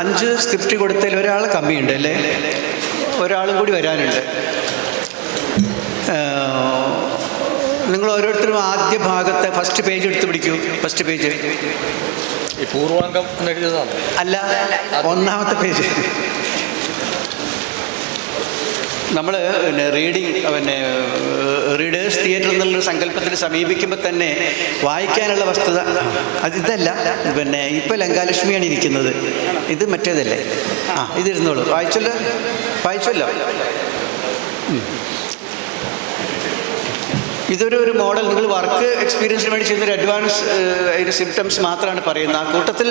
5 script കൊടുത്തതിൽ ഒരാൾ കമ്മിയുണ്ട് അല്ലേ? ഒരാളും കൂടി വരാനുണ്ട്. നിങ്ങൾ ഓരോരുത്തരും ആദ്യ ഭാഗത്തെ ഫസ്റ്റ് പേജ് എടുത്ത് പിടിക്കൂ. ഫസ്റ്റ് പേജ് ഈ പൂർവാംഗം എഴുതിയതാണ് അല്ല, ഒന്നാമത്തെ പേജ്. നമ്മൾ റീഡേഴ്സ് തിയേറ്റർ എന്നുള്ളൊരു സങ്കല്പത്തിൽ സമീപിക്കുമ്പോൾ തന്നെ വായിക്കാനുള്ള വസ്തുത ഇതല്ല. ഇപ്പം ലങ്കാലക്ഷ്മിയാണ് ഇരിക്കുന്നത്, ഇത് മറ്റേതല്ലേ? ഇതിരുന്നോളൂ. വായിച്ചല്ലോ. ഇതൊരു മോഡൽ. നിങ്ങൾ വർക്ക് എക്സ്പീരിയൻസിന് വേണ്ടി ചെയ്യുന്നൊരു അഡ്വാൻസ് അതിൻ്റെ സിംറ്റംസ് മാത്രമാണ് പറയുന്നത്. ആ കൂട്ടത്തിൽ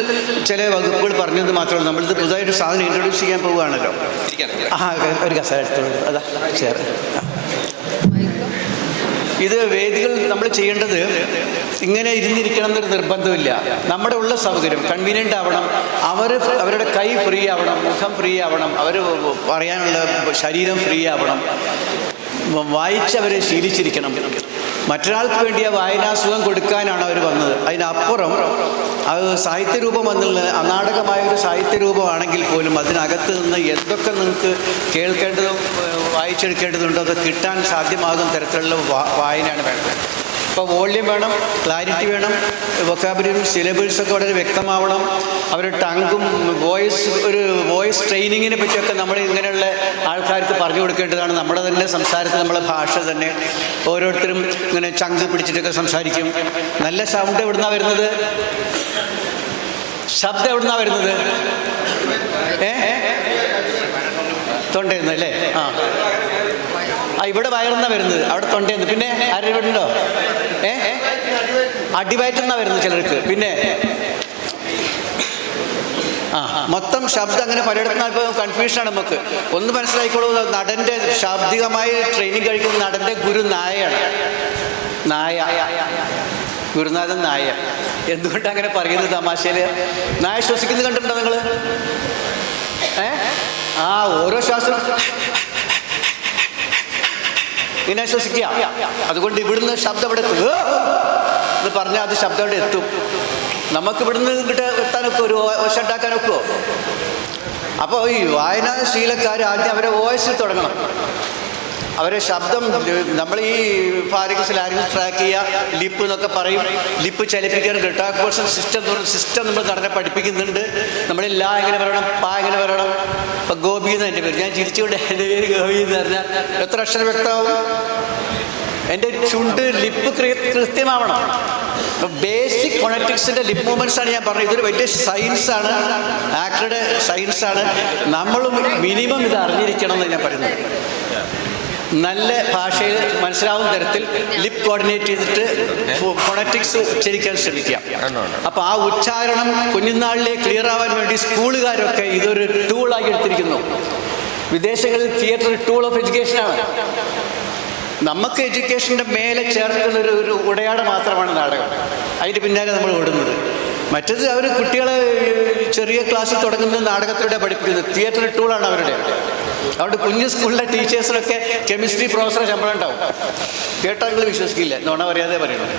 ചില വകുപ്പുകൾ പറഞ്ഞത് മാത്രമല്ല. നമ്മളിത് പുതുതായിട്ട് സാധനം ഇൻട്രൊഡ്യൂസ് ചെയ്യാൻ പോവുകയാണല്ലോ. ഒരു കസേര എടുത്തോളൂ. അതാ ചേർ. ഇത് വേദികൾ നമ്മൾ ചെയ്യേണ്ടത് ഇങ്ങനെ ഇരുന്നിരിക്കണം എന്നൊരു നിർബന്ധമില്ല. നമ്മുടെ ഉള്ള സൗകര്യം കൺവീനിയൻ്റ് ആവണം. അവരുടെ കൈ ഫ്രീ ആവണം, മുഖം ഫ്രീ ആവണം, അവർ പറയാനുള്ള ശരീരം ഫ്രീ ആവണം. വായിച്ചവരെ ശീലിച്ചിരിക്കണം. മറ്റൊരാൾക്ക് വേണ്ടി ആ വായനാസുഖം കൊടുക്കാനാണ് അവർ വന്നത്. അതിനപ്പുറം അത് സാഹിത്യരൂപം എന്നുള്ള അനാടകമായൊരു സാഹിത്യരൂപമാണെങ്കിൽ പോലും അതിനകത്ത് നിന്ന് എന്തൊക്കെ നിങ്ങൾക്ക് കേൾക്കേണ്ടതും വായിച്ചെടുക്കേണ്ടതുണ്ടോ അത് കിട്ടാൻ സാധ്യമാകുന്ന തരത്തിലുള്ള വായനയാണ് വേണ്ടത്. ഇപ്പോൾ വോള്യം വേണം, ക്ലാരിറ്റി വേണം, വൊക്കാബുലറിയും സിലബിൾസൊക്കെ വളരെ വ്യക്തമാവണം. അവരുടെ ടങ്കും വോയിസ് ട്രെയിനിങ്ങിനെ പറ്റിയൊക്കെ നമ്മൾ ഇങ്ങനെയുള്ള ആൾക്കാർക്ക് പറഞ്ഞു കൊടുക്കേണ്ടതാണ്. നമ്മുടെ തന്നെ സംസാരത്തിൽ നമ്മളെ ഭാഷ തന്നെ ഓരോരുത്തരും ഇങ്ങനെ ചങ്ക് പിടിച്ചിട്ടൊക്കെ സംസാരിക്കും. നല്ല സൗണ്ട് എവിടുന്നാണ് വരുന്നത്? ശബ്ദം എവിടുന്നാണ് വരുന്നത്? തൊണ്ടയെന്ന് അല്ലേ? ഇവിടെ വയറുന്നാണ് വരുന്നത്, അവിടെ തൊണ്ടയെന്ന്. പിന്നെ ആരുണ്ടോ? അടിവയറ്റുന്നാണ് വരുന്നത് ചിലർക്ക്. പിന്നെ മൊത്തം ശബ്ദം അങ്ങനെ പലയിടത്തുനിന്ന് ഇപ്പോൾ കൺഫ്യൂഷനാണ് നമുക്ക്. ഒന്ന് മനസ്സിലാക്കിക്കോളൂ. നടൻ്റെ ശാബ്ദികമായി ട്രെയിനിങ് കഴിക്കുന്ന നടൻ്റെ ഗുരു നായയാണ്. ഗുരുനാഥൻ നായ. എന്തുകൊണ്ട് അങ്ങനെ പറയുന്നത്? തമാശയിൽ നായ ശ്വസിക്കുന്നത് കണ്ടിട്ടുണ്ടോ നിങ്ങൾ? ഓരോ ശ്വാസം ഇങ്ങനെ ശ്വസിക്കുക. അതുകൊണ്ട് ഇവിടുന്ന് ശബ്ദം ഇവിടെ എന്ന് പറഞ്ഞാൽ അത് ശബ്ദം ഇവിടെ എത്തും. നമുക്ക് ഇവിടുന്ന് ഇങ്ങോട്ട് എത്താനൊക്കെ ഒരു വോയിസ് ഉണ്ടാക്കാൻ ഒക്കുമോ? അപ്പോൾ ഈ വായനാശീലക്കാർ ആദ്യം അവരെ വോയിസിൽ തുടങ്ങണം. അവരെ ശബ്ദം നമ്മൾ ഈ ഫാരിക്സിൽ ആരെങ്കിലും ട്രാക്ക് ചെയ്യുക, ലിപ്പ് എന്നൊക്കെ പറയും. ലിപ്പ് ചലിപ്പിക്കാൻ ഗട്ടാക് പോർഷൻ സിസ്റ്റം നമ്മൾ നടനെ പഠിപ്പിക്കുന്നുണ്ട്. നമ്മളെല്ലാം എങ്ങനെ പറയണം, പാ എങ്ങനെ പറയണം. ഇപ്പം ഗോപി എന്ന് എൻ്റെ പേര്, ഞാൻ ചിരിച്ചുകൊണ്ട് എൻ്റെ പേര് ഗോപി എന്ന് പറഞ്ഞാൽ എത്ര അക്ഷരം വ്യക്തമാവും? എൻ്റെ ചുണ്ട് ലിപ്പ് കൃത്യമാവണം. ബേസിക് ഫോണറ്റിക്സിൻ്റെ ലിപ്പ് മൂവ്മെൻറ്റ്സാണ് ഞാൻ പറഞ്ഞത്. ഇതൊരു വലിയ സയൻസാണ്, ആക്ടറുടെ സയൻസാണ്. നമ്മളും മിനിമം ഇത് അറിഞ്ഞിരിക്കണം എന്ന് ഞാൻ പറയുന്നത്. നല്ല ഭാഷയിൽ മനസ്സിലാവുന്ന തരത്തിൽ ലിപ്പ് കോർഡിനേറ്റ് ചെയ്തിട്ട് ഫോണറ്റിക്സ് ഉച്ചരിക്കാൻ ശ്രമിക്കാം. അപ്പോൾ ആ ഉച്ചാരണം കുഞ്ഞുനാളിലെ ക്ലിയർ ആവാൻ വേണ്ടി സ്കൂളുകാരൊക്കെ ഇതൊരു ടൂളാക്കി എടുത്തിരിക്കുന്നു. വിദേശങ്ങളിൽ തിയേറ്റർ ടൂൾ ഓഫ് എഡ്യൂക്കേഷനാണ്. നമുക്ക് എഡ്യൂക്കേഷൻ്റെ മേലെ ചേർക്കുന്നൊരു ഉടയാട മാത്രമാണ് നാടകം. അതിൻ്റെ പിന്നാലെ നമ്മൾ ഓടുന്നത്. മറ്റത് അവർ കുട്ടികളെ ചെറിയ ക്ലാസ്സിൽ തുടങ്ങുന്നത് നാടകത്തിലൂടെ പഠിപ്പിക്കുന്നത്. തിയേറ്റർ ടൂളാണ് അവരുടെ. അതുകൊണ്ട് കുഞ്ഞു സ്കൂളിലെ ടീച്ചേഴ്സിനൊക്കെ കെമിസ്ട്രി പ്രൊഫസറെ ശമ്പളം ഉണ്ടാവും. കേട്ടാൽ നിങ്ങൾ വിശ്വസിക്കില്ല, നുണ പറയാതെ പറയണം.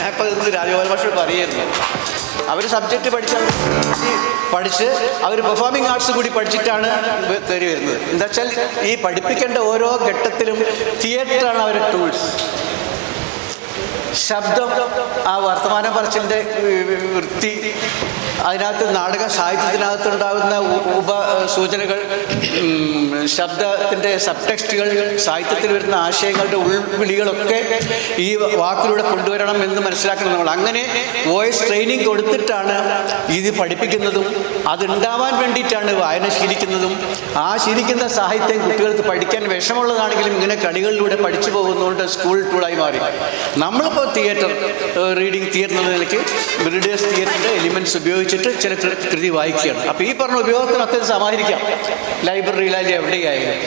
ഞാനിപ്പോൾ ഇന്ന് രാജഗോപാൽ മാഷോട് പറയായിരുന്നു. അവർ സബ്ജക്റ്റ് പഠിച്ച് അവർ പെർഫോമിംഗ് ആർട്സ് കൂടി പഠിച്ചിട്ടാണ് കയറി വരുന്നത്. എന്താ വെച്ചാൽ ഈ പഠിപ്പിക്കേണ്ട ഓരോ ഘട്ടത്തിലും തിയേറ്ററാണ് അവരുടെ ടൂൾസ്. ശബ്ദം, ആ വർത്തമാന പറച്ചിലിൻ്റെ വൃത്തി, അതിനകത്ത് നാടക സാഹിത്യത്തിനകത്തുണ്ടാകുന്ന ഉപസൂചനകൾ, ശബ്ദത്തിൻ്റെ സബ്ടെക്സ്റ്റുകൾ, സാഹിത്യത്തിൽ വരുന്ന ആശയങ്ങളുടെ ഉൾവിളികളൊക്കെ ഈ വാക്കിലൂടെ കൊണ്ടുവരണം എന്ന് മനസ്സിലാക്കണം നമ്മൾ. അങ്ങനെ വോയിസ് ട്രെയിനിങ് കൊടുത്തിട്ടാണ് ഇത് പഠിപ്പിക്കുന്നതും അതുണ്ടാവാൻ വേണ്ടിയിട്ടാണ് വായന ശീലിക്കുന്നതും. ആ ശീലിക്കുന്ന സാഹിത്യം കുട്ടികൾക്ക് പഠിക്കാൻ വിഷമമുള്ളതാണെങ്കിലും ഇങ്ങനെ കളികളിലൂടെ പഠിച്ചു പോകുന്നതുകൊണ്ട് സ്കൂൾ ടൂളായി മാറി. നമ്മളിപ്പോൾ തിയേറ്റർ റീഡിങ് തിയേറ്റർ എന്ന നിലയ്ക്ക് റീഡേഴ്സ് തിയേറ്ററിൻ്റെ എലിമെൻറ്റ്സ് ഉപയോഗിച്ചിട്ട് ചില കൃതി വായിക്കുകയാണ്. അപ്പോൾ ഈ പറഞ്ഞ ഉപയോഗത്തിനൊക്കെ സമാഹരിക്കാം. ലൈബ്രറിയിലായാലും എവിടെയായാലും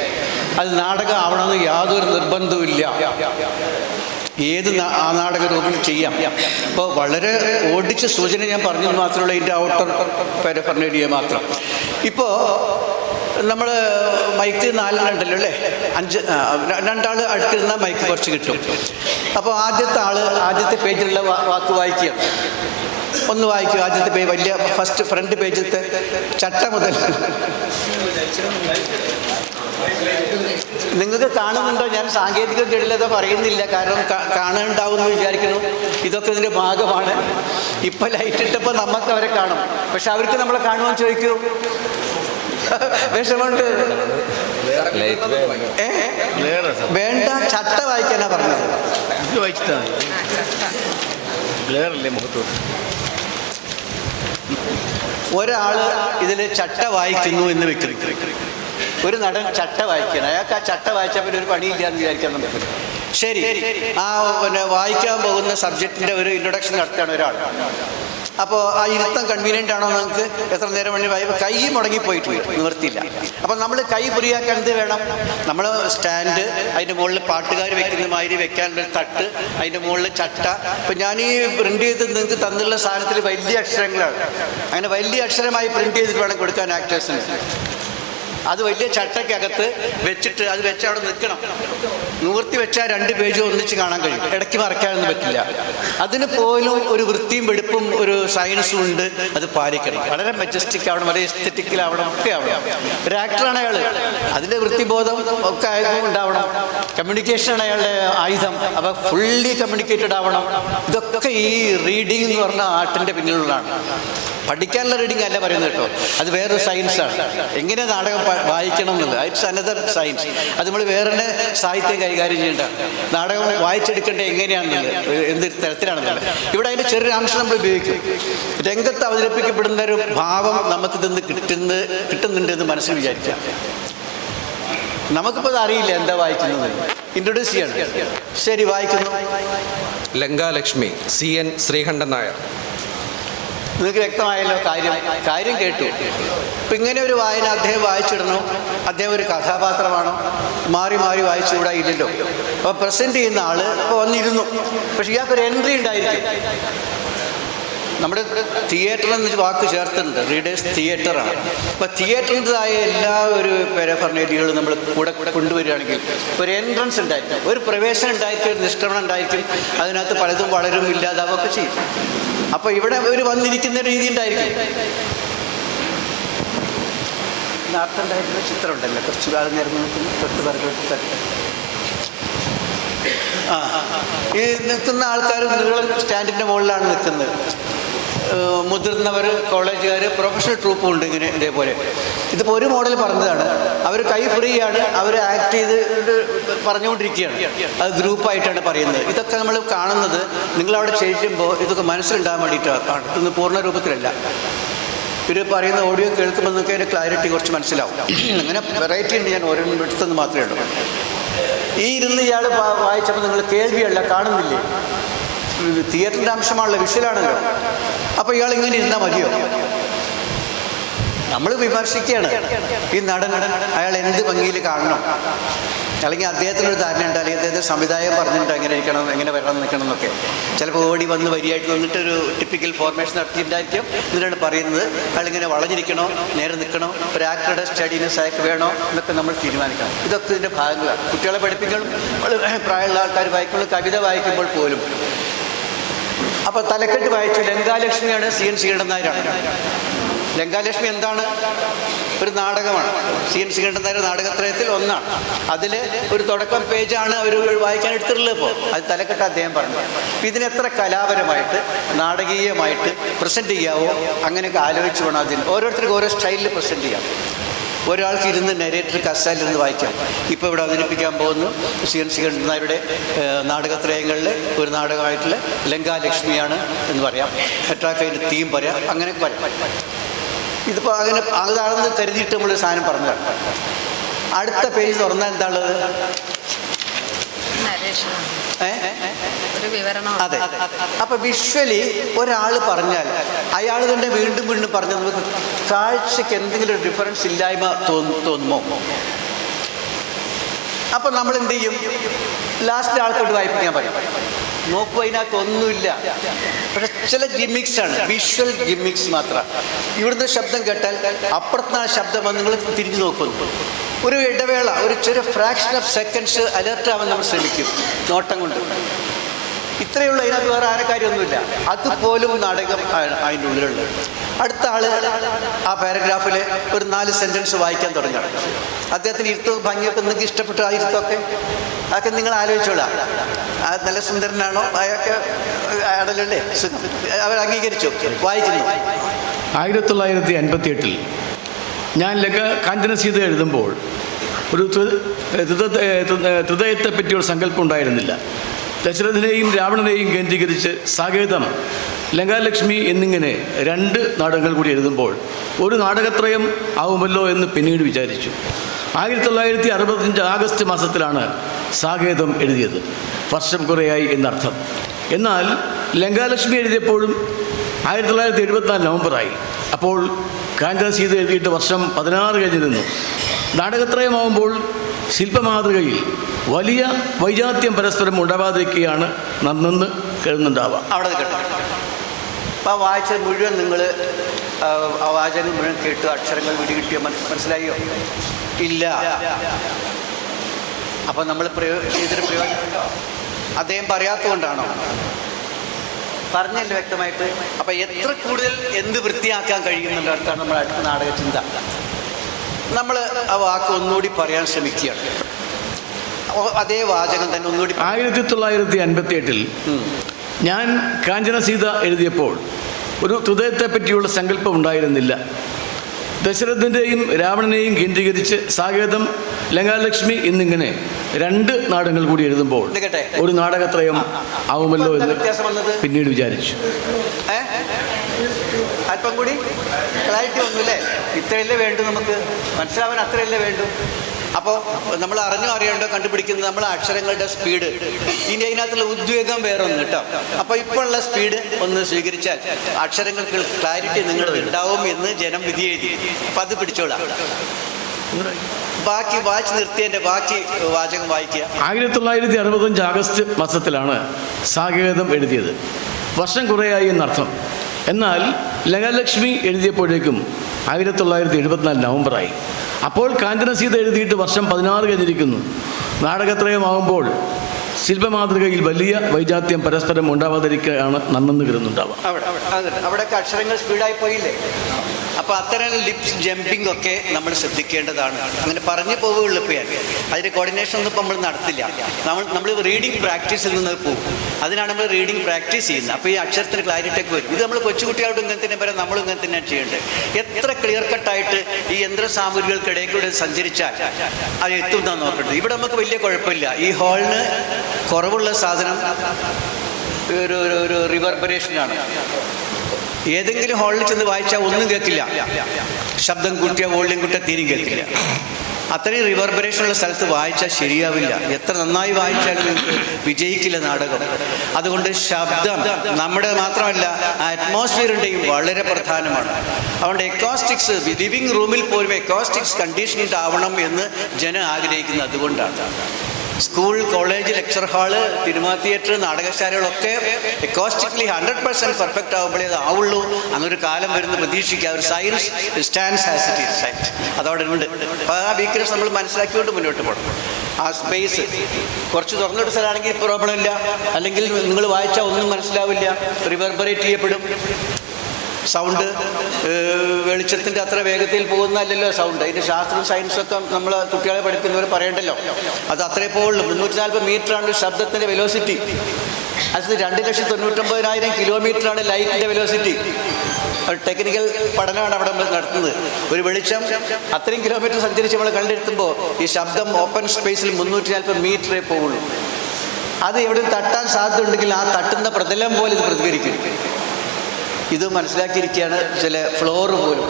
അത് നാടകം ആവണമെന്ന് യാതൊരു നിർബന്ധവുമില്ല. ഏത് നാടക രൂപം ചെയ്യാം. അപ്പോൾ വളരെ ഓടിച്ച സൂചന ഞാൻ പറഞ്ഞത് മാത്രമല്ല, ഇതിൻ്റെ ഔട്ടർ പാരഫർണേലിയ മാത്രം. ഇപ്പോൾ നമ്മൾ മൈക്ക് 4 ഉണ്ടല്ലോ അല്ലേ? 5 2 ആൾ അടുത്തിരുന്ന മൈക്ക് കുറച്ച് കിട്ടും. അപ്പോൾ ആദ്യത്തെ പേജിലുള്ള വാക്ക് വായിക്കുക. ഒന്ന് വായിക്കൂ. ആദ്യത്തെ പേജ്, വലിയ ഫസ്റ്റ് ഫ്രണ്ട് പേജിലത്തെ ചട്ട മുതൽ. നിങ്ങൾക്ക് കാണുന്നുണ്ടോ? ഞാൻ സാങ്കേതിക ജടിലത പറയുന്നില്ല, കാരണം കാണുന്നുണ്ടാവുമെന്ന് വിചാരിക്കുന്നു. ഇതൊക്കെ ഇതിൻ്റെ ഭാഗമാണ്. ഇപ്പം ലൈറ്റ് ഇട്ടപ്പോൾ നമുക്ക് അവരെ കാണും, പക്ഷെ അവർക്ക് നമ്മളെ കാണുമെന്ന് ചോദിക്കൂ. വിഷമുണ്ട്. വേണ്ട, ചട്ട വായിക്കാനാ പറഞ്ഞത്. ഒരാള് ഇതിൽ ചട്ട വായിക്കുന്നു എന്ന് വെക്കുന്നു. ഒരു നടൻ ചട്ട വായിക്കണം. അയാൾക്ക് ആ ചട്ട വായിച്ചാൽ പിന്നെ ഒരു പണിയില്ല എന്ന് വിചാരിക്കാൻ നമുക്ക്. ശരി, ആ പിന്നെ വായിക്കാൻ പോകുന്ന സബ്ജക്റ്റിൻ്റെ ഒരു ഇൻട്രൊഡക്ഷൻ നടത്തുകയാണ് ഒരാൾ. അപ്പോൾ ആ ഇരുത്തം കൺവീനിയൻ്റ് ആണോ നിങ്ങൾക്ക്? എത്ര നേരം വേണ്ടി വായിക്കും? കൈ മുടങ്ങിപ്പോയിട്ട് നിവർത്തിയില്ല. അപ്പം നമ്മൾ കൈ ഫ്രീയാക്കാൻ എന്ത് വേണം? നമ്മൾ സ്റ്റാൻഡ്, അതിൻ്റെ മുകളിൽ പാട്ടുകാർ വെക്കുന്ന മാതിരി വെക്കാനുള്ളൊരു തട്ട്, അതിൻ്റെ മുകളിൽ ചട്ട. ഇപ്പം ഞാൻ ഈ പ്രിൻ്റ് ചെയ്ത് നിങ്ങൾക്ക് തന്നുള്ള സാധനത്തിൽ വലിയ അക്ഷരങ്ങളാണ്. അങ്ങനെ വലിയ അക്ഷരമായി പ്രിൻ്റ് ചെയ്തിട്ട് വേണം കൊടുക്കാൻ ആക്ടേഴ്സിന്. അത് വലിയ ചട്ടയ്ക്കകത്ത് വെച്ചിട്ട് അത് വെച്ച് അവിടെ നിൽക്കണം. നിവർത്തി വെച്ചാൽ 2 പേജ് ഒന്നിച്ച് കാണാൻ കഴിയും. ഇടയ്ക്ക് മറക്കാനൊന്നും പറ്റില്ല. അതിന് പോലും ഒരു വൃത്തിയും വെടുപ്പും ഒരു സയൻസും ഉണ്ട്. അത് പാലിക്കണം. വളരെ മെജസ്റ്റിക് ആവണം, വളരെ എസ്തെറ്റിക്കലാവണം, ഒക്കെ ആവണം. ഒരു ആക്ടറാണ് അയാൾ, അതിൻ്റെ വൃത്തിബോധം ഒക്കെ ഉണ്ടാവണം. കമ്മ്യൂണിക്കേഷനാണ് അയാളുടെ ആയുധം. അപ്പോൾ ഫുള്ളി കമ്മ്യൂണിക്കേറ്റഡ് ആവണം. ഇതൊക്കെ ഈ റീഡിംഗ് എന്ന് പറഞ്ഞ ആർട്ടിൻ്റെ പിന്നിലുള്ളതാണ്. പഠിക്കാനുള്ള റീഡിംഗ് അല്ല പറയുന്നത് കേട്ടോ, അത് വേറൊരു സയൻസാണ്. എങ്ങനെ നാടകം വായിക്കണം എന്നുള്ളത്, ഇറ്റ്സ് അനദർ സയൻസ്. അത് നമ്മൾ വേറെ തന്നെ സാഹിത്യം കൈകാര്യം ചെയ്യേണ്ട. നാടകം വായിച്ചെടുക്കേണ്ടത് എങ്ങനെയാണെന്നുള്ളത്, എന്ത് തരത്തിലാണെന്നുള്ളത്. ഇവിടെ അതിൻ്റെ ചെറിയൊരു അംശം നമ്മൾ ഉപയോഗിക്കും. രംഗത്ത് അവതരിപ്പിക്കപ്പെടുന്ന ഒരു ഭാവം നമുക്കിതൊന്ന് കിട്ടുന്നുണ്ട് എന്ന് മനസ്സിൽ വിചാരിക്കാം. നമുക്കിപ്പോൾ അത് അറിയില്ല എന്താ വായിക്കുന്നത്. ഇൻട്രൊഡ്യൂസ് ചെയ്യണം. ശരി, വായിക്കുന്നു. ലങ്കാലക്ഷ്മി, CN ശ്രീകണ്ഠൻ നായർ. നിങ്ങൾക്ക് വ്യക്തമായല്ലോ കാര്യം കേട്ടു. ഇപ്പം ഇങ്ങനെ ഒരു വായന അദ്ദേഹം വായിച്ചിടണം. അദ്ദേഹം ഒരു കഥാപാത്രമാണോ? മാറി മാറി വായിച്ചുകൂടാ, ഇല്ലല്ലോ. അപ്പോൾ പ്രസൻറ്റ് ചെയ്യുന്ന ആൾ ഇപ്പോൾ വന്നിരുന്നു, പക്ഷേ ഇയാൾക്കൊരു എൻട്രി ഉണ്ടായിരിക്കും. നമ്മുടെ തിയേറ്റർ എന്ന് വാക്ക് ചേർത്തിട്ടുണ്ട്, റീഡേഴ്സ് തിയേറ്ററാണ്. അപ്പോൾ തിയേറ്ററിൻ്റെതായ എല്ലാ ഒരു പെരഫർണേലികളും നമ്മൾ കൂടെ കൊണ്ടുവരികയാണെങ്കിൽ ഒരു എൻട്രൻസ് ഉണ്ടായിരിക്കും, ഒരു പ്രവേശനം ഉണ്ടായിരിക്കും, ഒരു നിഷ്ക്രമണം ഉണ്ടായിരിക്കും. അതിനകത്ത് പലതും വളരും ഇല്ലാതാവുകയൊക്കെ ചെയ്യും. അപ്പോൾ ഇവിടെ ഒരു വന്നിരിക്കുന്ന രീതി ഉണ്ടായിരിക്കും. നാട്ടുണ്ടായിട്ടുള്ള ചിത്രം ഉണ്ടല്ലോ, കുറച്ച് കാലം നേരം നിൽക്കുന്നു, തൊട്ട് പറഞ്ഞിട്ട് ഈ നിൽക്കുന്ന ആൾക്കാർ നീളം സ്റ്റാൻഡിൻ്റെ മുകളിലാണ് നിൽക്കുന്നത്. മുതിർന്നവർ, കോളേജുകാർ, പ്രൊഫഷണൽ ട്രൂപ്പും ഉണ്ട്. ഇങ്ങനെ ഇതേപോലെ ഇതിപ്പോൾ ഒരു മോഡൽ പറഞ്ഞതാണ്. അവർ കൈ ഫ്രീ ആണ്, അവർ ആക്ട് ചെയ്ത് പറഞ്ഞുകൊണ്ടിരിക്കുകയാണ്. അത് ഗ്രൂപ്പായിട്ടാണ് പറയുന്നത്. ഇതൊക്കെ നമ്മൾ കാണുന്നത് നിങ്ങളവിടെ ചെയ്യുമ്പോൾ ഇതൊക്കെ മനസ്സിലുണ്ടാകാൻ വേണ്ടിയിട്ടാണ്. ഇതൊന്നും പൂർണ്ണ രൂപത്തിലല്ല. ഇവർ പറയുന്ന ഓഡിയോ കേൾക്കുമ്പോൾ നിങ്ങൾക്ക് അതിൻ്റെ ക്ലാരിറ്റി കുറച്ച് മനസ്സിലാവും. അങ്ങനെ വെറൈറ്റി ഉണ്ട്. ഞാൻ ഓരോ എടുത്തെന്ന് മാത്രമേ ഉള്ളൂ. ഈ ഇരുന്ന് ഇയാൾ വായിച്ചപ്പോൾ നിങ്ങൾ കേൾവിയല്ല, കാണുന്നില്ലേ? തിയേറ്ററിൻ്റെ അംശമാണല്ലോ, വിഷ്വലാണല്ലോ. അപ്പോൾ ഇയാൾ ഇങ്ങനെ ഇരുന്നാൽ മതിയോ? നമ്മൾ വിമർശിക്കുകയാണ് ഈ നടൻ. അയാൾ എന്ത് ഭംഗിയിൽ കാണണം, അല്ലെങ്കിൽ അദ്ദേഹത്തിനൊരു ധാരണ ഉണ്ട്, അല്ലെങ്കിൽ അദ്ദേഹത്തിന് സംവിധായകൻ പറഞ്ഞിട്ടുണ്ടോ എങ്ങനെ ഇരിക്കണം, എങ്ങനെ വരണം നിൽക്കണം എന്നൊക്കെ. ചിലപ്പോൾ ഓടി വന്ന് വരിയായിട്ട് വന്നിട്ടൊരു ടിപ്പിക്കൽ ഫോർമേഷൻ നടത്തിയിട്ടുണ്ടായിരിക്കും. ഇതിനാണ് പറയുന്നത് അയാളിങ്ങനെ വളഞ്ഞിരിക്കണോ, നേരെ നിൽക്കണോ, ഒരു ആക്ടറുടെ സ്റ്റഡിനെസ് ആയിട്ട് വേണോ എന്നൊക്കെ നമ്മൾ തീരുമാനിക്കണം. ഇതൊക്കെ ഇതിൻ്റെ ഭാഗങ്ങളാണ്. കുട്ടികളെ പഠിപ്പിക്കണം, പ്രായമുള്ള ആൾക്കാർ വായിക്കുമ്പോൾ, കവിത വായിക്കുമ്പോൾ പോലും. അപ്പോൾ തലക്കെട്ട് വായിച്ചു. ലങ്കാലക്ഷ്മിയാണ്, CN ശ്രീകണ്ഠൻ നായരാണ്. ലങ്കാലക്ഷ്മി എന്താണ്? ഒരു നാടകമാണ്. CN ശ്രീകണ്ഠൻ നായർ നാടകത്രയത്തിൽ ഒന്നാണ്. അതിൽ ഒരു തുടക്കം പേജാണ് അവർ വായിക്കാൻ എടുത്തിട്ടുള്ളത്. ഇപ്പോൾ അത് തലക്കെട്ട് അദ്ദേഹം പറഞ്ഞു. ഇതിന് എത്ര കലാപരമായിട്ട് നാടകീയമായിട്ട് പ്രസൻറ്റ് ചെയ്യാവോ അങ്ങനെയൊക്കെ ആലോചിച്ച് വേണം. അതിന് ഓരോരുത്തർക്കും ഓരോ സ്റ്റൈലിൽ പ്രസൻറ്റ് ചെയ്യാം. ഒരാൾക്ക് ഇരുന്ന് നെരേറ്റർ കസാലിരുന്ന് വായിക്കാം. ഇപ്പോൾ ഇവിടെ അവതരിപ്പിക്കാൻ പോകുന്നു CN ശ്രീകണ്ഠൻ നായരുടെ നാടകത്രയങ്ങളിൽ ഒരു നാടകമായിട്ടുള്ള ലങ്കാലക്ഷ്മിയാണ് എന്ന് പറയാം. മറ്റൊക്കെ അതിൻ്റെ തീം പറയാം, അങ്ങനെയൊക്കെ പറയാം. ഇതിപ്പോൾ അങ്ങനെ അതാണെന്ന് കരുതിയിട്ട് നമ്മൾ സാധനം പറഞ്ഞതാണ്. അടുത്ത പേജ് തുറന്നാൽ എന്താണുള്ളത്? അതെ. അപ്പൊ വിഷ്വലി ഒരാൾ പറഞ്ഞാൽ അയാൾ തന്നെ വീണ്ടും വീണ്ടും പറഞ്ഞാൽ നമുക്ക് കാഴ്ചക്ക് എന്തെങ്കിലും ഒരു ഡിഫറൻസ് ഇല്ലായ്മ തോന്നുമോ? അപ്പൊ നമ്മൾ എന്ത് ചെയ്യും? ലാസ്റ്റ് ആൾക്കോട്ട് വായിപ്പിക്കാൻ പറയും. നോക്കുക, അതിനകത്ത് ഒന്നുമില്ല. പക്ഷെ ചില ജിമ്മിക്സാണ്, വിഷ്വൽ ജിമ്മിക്സ് മാത്രം. ഇവിടുന്ന് ശബ്ദം കേട്ടാൽ അപ്പുറത്താണ് ശബ്ദം വന്ന് നിങ്ങൾ തിരിഞ്ഞു നോക്കുന്നു. ഒരു ഇടവേള, ഒരു ചെറിയ ഫ്രാക്ഷൻ ഓഫ് സെക്കൻഡ്സ് അലേർട്ടാവാൻ നമ്മൾ ശ്രമിക്കും നോട്ടം കൊണ്ട്. ഇത്രയുള്ള അതിനകത്ത് വേറെ ആനക്കാര്യമൊന്നുമില്ല. അതുപോലും നാടകം അതിൻ്റെ ഉള്ളിലുണ്ട്. അടുത്ത ആള് ആ പാരഗ്രാഫിൽ ഒരു 4 സെൻറ്റൻസ് വായിക്കാൻ തുടങ്ങണം. അദ്ദേഹത്തിന് ഇരുത്തവും ഭംഗിയൊക്കെ നിങ്ങൾക്ക് ഇഷ്ടപ്പെട്ടു. ആ ഇരുത്തമൊക്കെ അതൊക്കെ നിങ്ങൾ ആലോചിച്ചോളാം. ആ നല്ല സുന്ദരനാണോ അയാൾക്ക് ആടലല്ലേ സുഖം, അവർ അംഗീകരിച്ചു. വായിക്കുന്നു. 1958 ഞാൻ കാഞ്ചനസീത എഴുതുമ്പോൾ ഒരു ഹൃദയത്തെപ്പറ്റിയൊരു സങ്കല്പം ഉണ്ടായിരുന്നില്ല. ദശരഥനെയും രാവണനെയും കേന്ദ്രീകരിച്ച് സാകേതം, ലങ്കാലക്ഷ്മി എന്നിങ്ങനെ 2 നാടകങ്ങൾ കൂടി എഴുതുമ്പോൾ ഒരു നാടകത്രയം ആവുമല്ലോ എന്ന് പിന്നീട് വിചാരിച്ചു. 1965 ആഗസ്റ്റ് മാസത്തിലാണ് സാകേതം എഴുതിയത്. വർഷം കുറേയായി എന്നർത്ഥം. എന്നാൽ ലങ്കാലക്ഷ്മി എഴുതിയപ്പോഴും 1974 നവംബറായി. അപ്പോൾ കാഞ്ചനസീത എഴുതിയിട്ട് വർഷം 16 കഴിഞ്ഞു നിന്നു. നാടകത്രയമാവുമ്പോൾ ശില്പമാതൃകയിൽ വലിയ വൈജാത്യം പരസ്പരം ഉണ്ടാവാതിരിക്കുകയാണ് നന്നെന്ന് കരുതുന്നുണ്ടാവുക. അവിടെ കേട്ടു. അപ്പോൾ ആ വായിച്ചത് മുഴുവൻ നിങ്ങൾ ആ വാചകം മുഴുവൻ കേട്ടു, അക്ഷരങ്ങൾ പിടികിട്ടിയോ, മനസ്സിലായോ? ഇല്ല. അപ്പം നമ്മൾ ചെയ്തൊരു പ്രയോജനമുണ്ടോ? അദ്ദേഹം പറയാത്തതുകൊണ്ടാണോ? പറഞ്ഞല്ലോ വ്യക്തമായിട്ട്. അപ്പം എത്ര കൂടുതൽ എന്ത് വൃത്തിയാക്കാൻ കഴിയുന്നുള്ള അടുത്താണ് നമ്മൾ അടുത്ത നാടക ചിന്ത. നമ്മൾ ആ വാക്ക് ഒന്നുകൂടി പറയാൻ ശ്രമിക്കുകയാണ്. അതേ വാചകം തന്നെ ഒന്നുകൂടി. 1958 ഞാൻ കാഞ്ചനസീത എഴുതിയപ്പോൾ ഒരു ഹൃദയത്തെ പറ്റിയുള്ള സങ്കല്പം ഉണ്ടായിരുന്നില്ല. ദശരഥൻ്റെയും രാവണനെയും കേന്ദ്രീകരിച്ച് സാകേതം, ലങ്കാലക്ഷ്മി എന്നിങ്ങനെ 2 നാടകങ്ങൾ കൂടി എഴുതുമ്പോൾ ഒരു നാടകത്രയം ആവുമല്ലോ എന്ന് പിന്നീട് വിചാരിച്ചു. അല്പം കൂടി ക്ലാരിറ്റി ഒന്നുമില്ലേ? ഇത്രയല്ലേ വേണ്ടു, നമുക്ക് മനസ്സിലാവാൻ അത്രയല്ലേ വേണ്ടു. അപ്പോൾ നമ്മൾ അറിയണ്ടോ കണ്ടുപിടിക്കുന്നത് നമ്മൾ അക്ഷരങ്ങളുടെ സ്പീഡ്. ഇനി അതിനകത്തുള്ള ഉദ്വേഗം വേറെ ഒന്ന് കേട്ടോ. അപ്പോൾ ഇപ്പോൾ ഉള്ള സ്പീഡ് ഒന്ന് സ്വീകരിച്ചാൽ അക്ഷരങ്ങൾക്ക് ക്ലാരിറ്റി നിങ്ങൾ ഉണ്ടാവും എന്ന് ജനം വിധി എഴുതി. അപ്പം അത് പിടിച്ചോളാം. ബാക്കി വായിച്ച് നിർത്തിയതിൻ്റെ ബാക്കി വാചകം വായിക്കുക. 1965 ആഗസ്റ്റ് മാസത്തിലാണ് സാകേതം എഴുതിയത്. വർഷം കുറേയായി എന്നർത്ഥം. എന്നാൽ ലങ്കാലക്ഷ്മി എഴുതിയപ്പോഴേക്കും 1974 നവംബറായി. അപ്പോൾ കാഞ്ചനസീത എഴുതിയിട്ട് വർഷം 16 കഴിഞ്ഞിരിക്കുന്നു. നാടകത്രയമാകുമ്പോൾ ശില്പമാതൃകയിൽ വലിയ വൈജാത്യം പരസ്പരം ഉണ്ടാവാതിരിക്കുകയാണ് നന്നെന്ന് കരുതുന്നുണ്ടാവുക. അവിടെയൊക്കെ അക്ഷരങ്ങൾ സ്പീഡായി പോയില്ലേ? അപ്പോൾ അത്തരം ലിപ്സ് ജമ്പിംഗ് ഒക്കെ നമ്മൾ ശ്രദ്ധിക്കേണ്ടതാണ്. അങ്ങനെ പറഞ്ഞു പോവുകയുള്ളൂ. ഇപ്പോൾ അതിൻ്റെ കോർഡിനേഷൻ ഒന്നും ഇപ്പോൾ നമ്മൾ നടത്തില്ല. നമ്മൾ റീഡിങ് പ്രാക്ടീസിൽ നിന്ന് പോകും. അതിനാണ് നമ്മൾ റീഡിങ് പ്രാക്ടീസ് ചെയ്യുന്നത്. അപ്പോൾ ഈ അക്ഷരത്തിന് ക്ലാരിറ്റി ഒക്കെ വരും. ഇത് നമ്മൾ കൊച്ചുകുട്ടികളോട് ഇങ്ങനെ തന്നെ പറയാം, നമ്മൾ ഇങ്ങനെ തന്നെയാണ് ചെയ്യേണ്ടത്. എത്ര ക്ലിയർ കട്ടായിട്ട് ഈ യന്ത്ര സാമഗ്രികൾക്കിടയിൽ കൂടെ സഞ്ചരിച്ചാൽ അത് എത്തുന്നതാണ് നോക്കേണ്ടത്. ഇവിടെ നമുക്ക് വലിയ കുഴപ്പമില്ല. ഈ ഹാളിന് കുറവുള്ള സാധനം ഒരു റിവർബറേഷനാണ്. ഏതെങ്കിലും ഹാളിൽ ചെന്ന് വായിച്ചാൽ ഒന്നും കേൾക്കില്ല. ശബ്ദം കൂട്ടിയ വോളിയം കൂട്ടിയ തീരും കേൾക്കില്ല. അത്രയും റിവർബറേഷനുള്ള സ്ഥലത്ത് വായിച്ചാൽ ശരിയാവില്ല. എത്ര നന്നായി വായിച്ചാലും നിങ്ങൾക്ക് വിജയിക്കില്ല നാടകം. അതുകൊണ്ട് ശബ്ദം നമ്മുടെ മാത്രമല്ല അറ്റ്മോസ്ഫിയറിൻ്റെയും വളരെ പ്രധാനമാണ്. അതുകൊണ്ട് എക്കോസ്റ്റിക്സ് ലിവിങ് റൂമിൽ പോലും എക്കോസ്റ്റിക്സ് കണ്ടീഷനിങ് ആവണം എന്ന് ജനം ആഗ്രഹിക്കുന്നത് അതുകൊണ്ടാണ്. School, college, lecture hall, cinema theatre, നാടകശാലകളൊക്കെ എക്കോസ്റ്റിക്കലി 100% പെർഫെക്റ്റ് ആവുമ്പോഴേ അത് ആവുള്ളൂ. അങ്ങനൊരു കാലം വരുന്ന പ്രതീക്ഷിക്കുക. ഒരു science stands as it is right. അതവിടെ ഉണ്ട്. അപ്പോൾ ആ വീക്ക്നെസ് നമ്മൾ മനസ്സിലാക്കിക്കൊണ്ട് മുന്നോട്ട് പോകണം. ആ സ്പേസ് കുറച്ച് തുറന്നിട്ട് സ്ഥലമാണെങ്കിൽ പ്രോബ്ലം ഇല്ല. അല്ലെങ്കിൽ നിങ്ങൾ വായിച്ചാൽ ഒന്നും മനസ്സിലാവില്ല, റിവർബറേറ്റ് ചെയ്യപ്പെടും. സൗണ്ട് വെളിച്ചത്തിൻ്റെ അത്ര വേഗത്തിൽ പോകുന്നതല്ലല്ലോ സൗണ്ട്. അതിൻ്റെ ശാസ്ത്രവും സയൻസൊക്കെ നമ്മൾ കുട്ടികളെ പഠിക്കുന്നവർ പറയണ്ടല്ലോ. അത് അത്രേ പോവുള്ളൂ. 340 മീറ്ററാണ് ശബ്ദത്തിൻ്റെ വെലോസിറ്റി. അത് 2,99,000 കിലോമീറ്ററാണ് ലൈറ്റിൻ്റെ വെലോസിറ്റി. ഒരു ടെക്നിക്കൽ പഠനമാണ് അവിടെ നമ്മൾ നടത്തുന്നത്. ഒരു വെളിച്ചം അത്രയും കിലോമീറ്റർ സഞ്ചരിച്ച് നമ്മൾ കണ്ടെത്തുമ്പോൾ ഈ ശബ്ദം ഓപ്പൺ സ്പേസിൽ 340 മീറ്ററേ പോവുള്ളൂ. അത് എവിടെ തട്ടാൻ സാധ്യത ഉണ്ടെങ്കിൽ ആ തട്ടുന്ന പ്രതലം പോലെ ഇത് പ്രതികരിക്കും. ഇത് മനസ്സിലാക്കിയിരിക്കുകയാണ്. ചില ഫ്ലോർ പോലും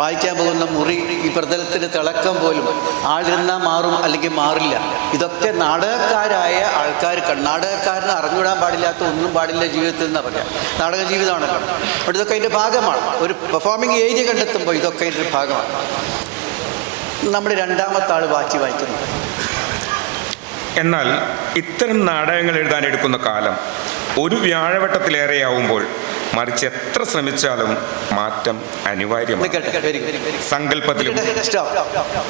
വായിക്കാൻ പോകുന്ന മുറി, ഈ പ്രതലത്തിൻ്റെ തിളക്കം പോലും ആളിരുന്നാൽ മാറും അല്ലെങ്കിൽ മാറില്ല. ഇതൊക്കെ നാടകക്കാരായ ആൾക്കാർ, നാടകക്കാരന് അറിഞ്ഞുവിടാൻ പാടില്ലാത്ത ഒന്നും പാടില്ല ജീവിതത്തിൽ എന്ന് പറയാം. നാടക ജീവിതമാണല്ലോ. അവിടെ ഇതൊക്കെ അതിൻ്റെ ഭാഗമാണ്. ഒരു പെർഫോമിംഗ് ഏരിയ കണ്ടെത്തുമ്പോൾ ഇതൊക്കെ അതിൻ്റെ ഒരു ഭാഗമാണ്. നമ്മൾ രണ്ടാമത്തെ ആൾ ബാക്കി വായിക്കുന്നു. എന്നാൽ ഇത്തരം നാടകങ്ങൾ എഴുതാൻ എടുക്കുന്ന കാലം ഒരു വ്യാഴവട്ടത്തിലേറെയാവുമ്പോൾ മറിച്ച് എത്ര ശ്രമിച്ചാലും മാറ്റം അനിവാര്യമാണ്. സങ്കല്പത്തിലും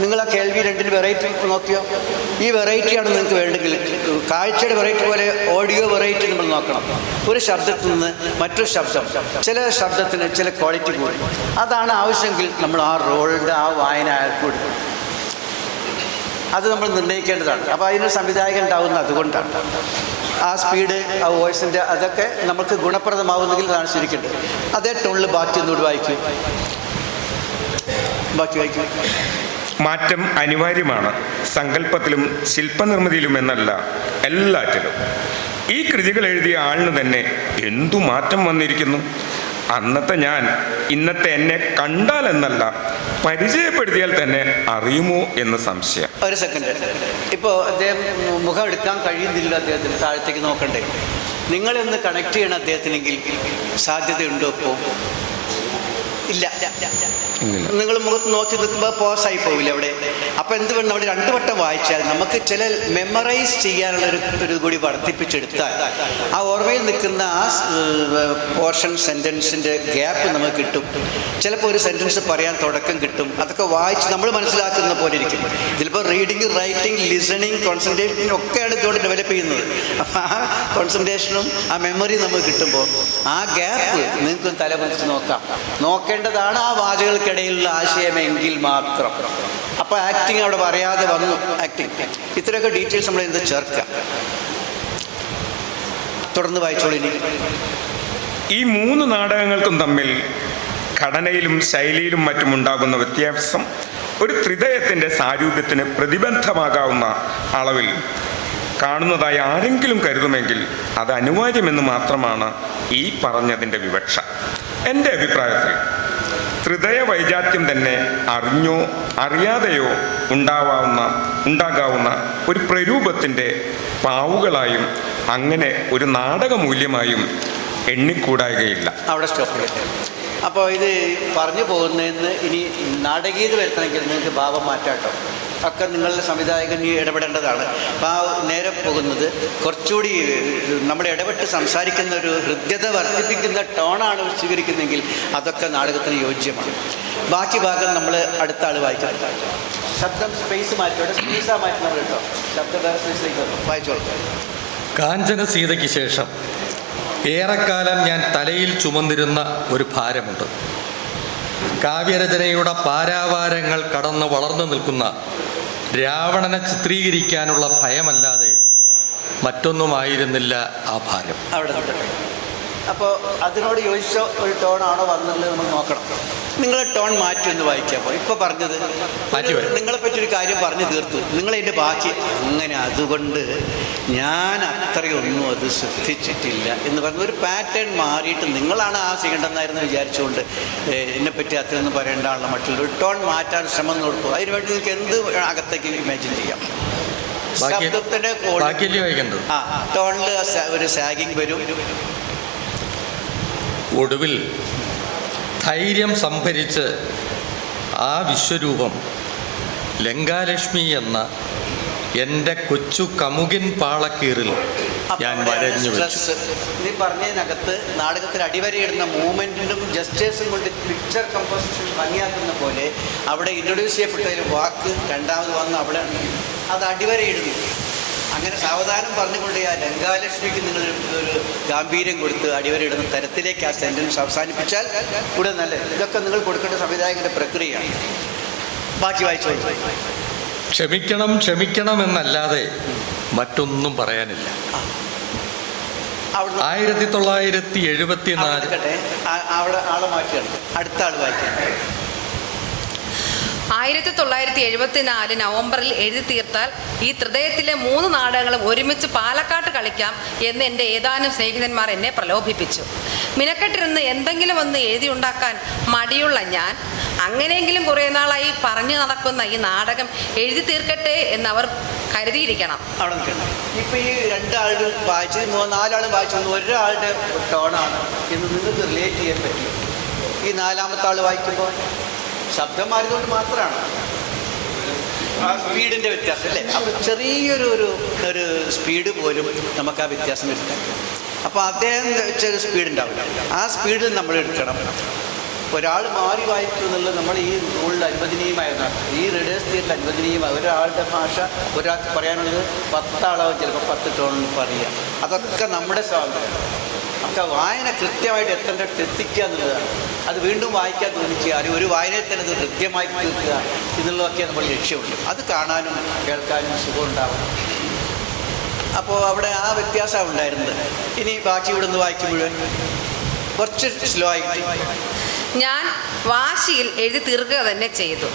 നിങ്ങൾ ആ കേൾവി രണ്ടിന് വെറൈറ്റി നോക്കിയോ? ഈ വെറൈറ്റിയാണ് നിങ്ങൾക്ക് വേണ്ടെങ്കിൽ കാഴ്ചയുടെ വെറൈറ്റി പോലെ ഓഡിയോ വെറൈറ്റി നമ്മൾ നോക്കണം. ഒരു ശബ്ദത്തിൽ നിന്ന് മറ്റൊരു ശബ്ദം, ചില ശബ്ദത്തിന് ചില ക്വാളിറ്റി കൂടി, അതാണ് ആവശ്യമെങ്കിൽ നമ്മൾ ആ റോളിൻ്റെ ആ വായന അയാൾക്ക് കൊടുക്കും. അത് നമ്മൾ നിർണ്ണയിക്കേണ്ടതാണ്. അപ്പോൾ അതിനൊരു സംവിധായകൻ ഉണ്ടാവുന്നത് അതുകൊണ്ടാണ്. ആ സ്പീഡ്, ആ വോയിസിൻ്റെ അതൊക്കെ നമുക്ക് ഗുണപ്രദമാവുന്നെങ്കിൽ അതാണ് ശരിക്കേണ്ടത്. അതേ ടോണിൽ ബാക്കി ഒന്നുകൂടി വായിക്കും. മാറ്റം അനിവാര്യമാണ്. സങ്കല്പത്തിലും ശില്പനിർമ്മിതിയിലും എന്നല്ല, എല്ലാറ്റിലും. ഈ കൃതികൾ എഴുതിയ ആളിന് തന്നെ എന്തു മാറ്റം വന്നിരിക്കുന്നു. അന്നത്തെ ഞാൻ ഇന്നത്തെ എന്നെ കണ്ടാൽ എന്നല്ല, പരിചയപ്പെടുത്തിയാൽ തന്നെ അറിയുമോ എന്ന് സംശയം. ഒരു സെക്കൻഡ്. ഇപ്പോൾ അദ്ദേഹം മുഖം എടുക്കാൻ കഴിയുന്നില്ല, അദ്ദേഹത്തിന് താഴത്തേക്ക് നോക്കണ്ടേ? നിങ്ങളൊന്ന് കണക്ട് ചെയ്യണം അദ്ദേഹത്തിനെങ്കിൽ സാധ്യതയുണ്ടോ? ഇപ്പോൾ ഇല്ല. നിങ്ങൾ മുഖത്ത് നോക്കി നിൽക്കുമ്പോൾ പോസായി പോവില്ല അവിടെ. അപ്പോൾ എന്ത് വേണം, നമ്മൾ 2 വട്ടം വായിച്ചാൽ നമുക്ക് ചില മെമ്മറൈസ് ചെയ്യാനുള്ള ഒരു കൂടി വർദ്ധിപ്പിച്ചെടുത്താൽ ആ ഓർമ്മയിൽ നിൽക്കുന്ന ആ പോർഷൻ സെൻറ്റൻസിൻ്റെ ഗ്യാപ്പ് നമുക്ക് കിട്ടും. ചിലപ്പോൾ ഒരു സെൻറ്റൻസ് പറയാൻ തുടക്കം കിട്ടും. അതൊക്കെ വായിച്ച് നമ്മൾ മനസ്സിലാക്കുന്ന പോലെ ഇരിക്കും. ഇതിലിപ്പോൾ റീഡിങ്, റൈറ്റിംഗ്, ലിസണിങ്, കോൺസെൻട്രേഷനും ഒക്കെയാണ് ഇതുകൊണ്ട് ഡെവലപ്പ് ചെയ്യുന്നത്. അപ്പോൾ ആ കോൺസെൻട്രേഷനും ആ മെമ്മറിയും നമുക്ക് കിട്ടുമ്പോൾ ആ ഗ്യാപ്പ് നിങ്ങൾക്ക് തലമുറിച്ച് നോക്കേണ്ടതാണ് ആ വാചകങ്ങൾക്കിടയിലുള്ള ആശയമെങ്കിൽ മാത്രം. അപ്പോൾ ആക്ടിങ് അവിടെ പറയാതെ വന്നു. ആക്ടിങ് ഇത്രയൊക്കെ ഡീറ്റെയിൽസ് നമ്മൾ എന്ത് ചേർക്കാം. തുടർന്ന് വായിച്ചോളൂ. ഇനി ഈ 3 നാടകങ്ങൾക്കും തമ്മിൽ ഘടനയിലും ശൈലിയിലും മറ്റും ഉണ്ടാകുന്ന വ്യത്യാസം ഒരു ത്രിതയത്തിൻ്റെ സാരൂപ്യത്തിന് പ്രതിബന്ധമാകാവുന്ന അളവിൽ കാണുന്നതായി ആരെങ്കിലും കരുതുമെങ്കിൽ അത് അനിവാര്യമെന്ന് മാത്രമാണ് ഈ പറഞ്ഞതിൻ്റെ വിവക്ഷ. എൻ്റെ അഭിപ്രായത്തിൽ ത്രിതയ വൈജാത്യം തന്നെ അറിഞ്ഞോ അറിയാതെയോ ഉണ്ടാകാവുന്ന ഒരു പ്രരൂപത്തിൻ്റെ പാവുകളായും അങ്ങനെ ഒരു നാടകമൂല്യമായും എണ്ണിക്കൂടായികയില്ല. അവിടെ സ്റ്റോപ്പ് ചെയ്യട്ടെ. അപ്പോൾ ഇത് പറഞ്ഞു പോകുന്നതിന് ഇനി നാടകീയത വരുത്തണമെങ്കിൽ നിങ്ങൾക്ക് ഭാവം മാറ്റാട്ടോ. ഒക്കെ നിങ്ങളുടെ സംവിധായകൻ ഇടപെടേണ്ടതാണ്. അപ്പോൾ ആ നേരെ പോകുന്നത് കുറച്ചുകൂടി നമ്മൾ ഇടപെട്ട് സംസാരിക്കുന്ന ഒരു ഹൃദ്യത വർദ്ധിപ്പിക്കുന്ന ടോണാണ് സ്വീകരിക്കുന്നതെങ്കിൽ അതൊക്കെ നാടകത്തിന് യോജ്യമാണ്. ബാക്കി ഭാഗം നമ്മൾ അടുത്ത ആൾ വായിക്കാം. ശബ്ദം സ്പേസ് മാറ്റിയോടെ സ്പേസാ മാറ്റുന്നത് കേട്ടോ. ശബ്ദം വേറെ സ്പേസിലേക്ക് വായിച്ചോളൂ. കാഞ്ചന സീതയ്ക്ക് ശേഷം ഏറെക്കാലം ഞാൻ തലയിൽ ചുമന്നിരുന്ന ഒരു ഭാരമുണ്ട്. കാവ്യരചനയുടെ പാരാവാരങ്ങൾ കടന്ന് വളർന്നു നിൽക്കുന്ന രാവണനെ ചിത്രീകരിക്കാനുള്ള ഭയമല്ലാതെ മറ്റൊന്നുമായിരുന്നില്ല ആ ഭാരം. അവിടെ അപ്പോൾ അതിനോട് യോജിച്ച ഒരു ടോണാണോ വന്നുള്ളത് നമ്മൾ നോക്കണം. നിങ്ങൾ ടോൺ മാറ്റി ഒന്ന് വായിക്കാം. അപ്പോൾ ഇപ്പോൾ പറഞ്ഞത് നിങ്ങളെ പറ്റിയൊരു കാര്യം പറഞ്ഞു തീർത്തു. നിങ്ങളതിൻ്റെ ബാക്കി അങ്ങനെ അതുകൊണ്ട് ഞാൻ അത്രയൊന്നും അത് ശ്രദ്ധിച്ചിട്ടില്ല എന്ന് പറഞ്ഞ ഒരു പാറ്റേൺ മാറിയിട്ട് നിങ്ങളാണ് ആ ചെയ്യേണ്ടെന്നായിരുന്നു വിചാരിച്ചുകൊണ്ട് എന്നെപ്പറ്റി അത്രയൊന്നും പറയേണ്ടതാണല്ലോ. മറ്റുള്ളൊരു ടോൺ മാറ്റാൻ ശ്രമം കൊടുക്കും. അതിനുവേണ്ടി നിങ്ങൾക്ക് എന്ത് അകത്തേക്ക് ഇമാജിൻ ചെയ്യാം. ശബ്ദത്തിൻ്റെ ടോണിൽ ഒരു സാഗിങ് വരും. ഒടുവിൽ ധൈര്യം സംഭരിച്ച് ആ വിശ്വരൂപം ലങ്കാലക്ഷ്മി എന്ന എൻ്റെ കൊച്ചു കമുകിൻ പാളക്കീറിൽ ഞാൻ വരഞ്ഞു വെച്ചു. നീ പറഞ്ഞതിനകത്ത് നാടകത്തിൽ അടിവരയിടുന്ന മൂവ്മെൻറ്റിനും ജസ്റ്റേഴ്സും കൊണ്ട് പിക്ചർ കമ്പോസിഷൻ ഭംഗിയാക്കുന്ന പോലെ അവിടെ ഇൻട്രൊഡ്യൂസ് ചെയ്യപ്പെട്ട ഒരു വാക്ക് രണ്ടാമത് വന്ന് അവിടെ അത് അടിവരയിടുന്നു. അങ്ങനെ സാവധാനം പറഞ്ഞുകൊണ്ട് ആ ലങ്കാലക്ഷ്മിക്ക് നിങ്ങൾ ഒരു ഗാംഭീര്യം കൊടുത്ത് അടിവരയിടുന്ന തരത്തിലേക്ക് ആ സെൻറ്റൻസ് അവസാനിപ്പിച്ചാൽ കൂടുതൽ നല്ലത്. ഇതൊക്കെ നിങ്ങൾ കൊടുക്കേണ്ട സംവിധായകൻ്റെ പ്രക്രിയയാണ്. ബാക്കി വായിച്ചോളൂ. ക്ഷമിക്കണം എന്നല്ലാതെ മറ്റൊന്നും പറയാനില്ല. 1974 അവിടെ ആളെ മാറ്റിയാണ്. അടുത്ത ആൾ വായിക്കാം. 1974 നവംബറിൽ എഴുതി തീർത്താൽ ഈ ഹൃദയത്തിലെ 3 നാടകങ്ങളും ഒരുമിച്ച് പാലക്കാട്ട് കളിക്കാം എന്ന് എൻ്റെ ഏതാനും സ്നേഹിതന്മാർ എന്നെ പ്രലോഭിപ്പിച്ചു. മിനക്കെട്ടിരുന്ന് എന്തെങ്കിലും ഒന്ന് എഴുതിയുണ്ടാക്കാൻ മടിയുള്ള ഞാൻ അങ്ങനെയെങ്കിലും കുറേ നാളായി പറഞ്ഞു നടക്കുന്ന ഈ നാടകം എഴുതി തീർക്കട്ടെ എന്നവർ കരുതിയിരിക്കണം. അവിടെ നിൽക്കണം. ഇപ്പോൾ ഈ 2 ആളുകൾ വായിച്ചത് 4 ആളും വായിച്ചത് ഒരാളുടെ ടോണാണ് എന്ന് നിങ്ങൾക്ക് റിലേറ്റ് ചെയ്യാൻ പറ്റും. ഈ 4ാമത്തെ ആൾ വായിക്കുമ്പോൾ ശബ്ദം മാറിയതുകൊണ്ട് മാത്രമാണ് ആ സ്പീഡിൻ്റെ വ്യത്യാസം അല്ലേ. അപ്പോൾ ചെറിയൊരു ഒരു സ്പീഡ് പോലും നമുക്ക് ആ വ്യത്യാസം വരുത്താം. അപ്പോൾ അദ്ദേഹം വെച്ചൊരു സ്പീഡ് ഉണ്ടാവില്ല. ആ സ്പീഡിൽ നമ്മൾ എടുക്കണം. ഒരാൾ മാറി വായിക്കും എന്നുള്ളത് നമ്മൾ ഈ റൂളിൽ അനുവദനീയമായതാണ്. ഈ റീഡേഴ്സ് തിയറിൽ അനുവദനീയമായ ഒരാളുടെ ഭാഷ ഒരാൾക്ക് പറയാനുള്ളത് 10 ആളാവും, ചിലപ്പോൾ 10 ടോണിൽ പറയുക. അതൊക്കെ നമ്മുടെ സ്വാതന്ത്ര്യം. നമുക്ക് വായന കൃത്യമായിട്ട് എത്തേണ്ടടുത്ത് എത്തിക്കുക എന്നുള്ളതാണ്. അത് വീണ്ടും വായിക്കാൻ തോന്നിക്കുക, അല്ലെങ്കിൽ ഒരു വായനയിൽ തന്നെ അത് കൃത്യമായി തീർക്കുക എന്നുള്ളതൊക്കെ നമ്മൾ ലക്ഷ്യമുണ്ട്. അത് കാണാനും കേൾക്കാനും സുഖമുണ്ടാവും. അപ്പോൾ അവിടെ ആ വ്യത്യാസമാണ് ഉണ്ടായിരുന്നത്. ഇനി ബാക്കി ഇവിടെ നിന്ന് വായിക്കുമ്പോൾ കുറച്ച് സ്ലോ ആയിട്ട് ഞാൻ വാശിയിൽ എഴുതി തീർക്കുക തന്നെ ചെയ്തു.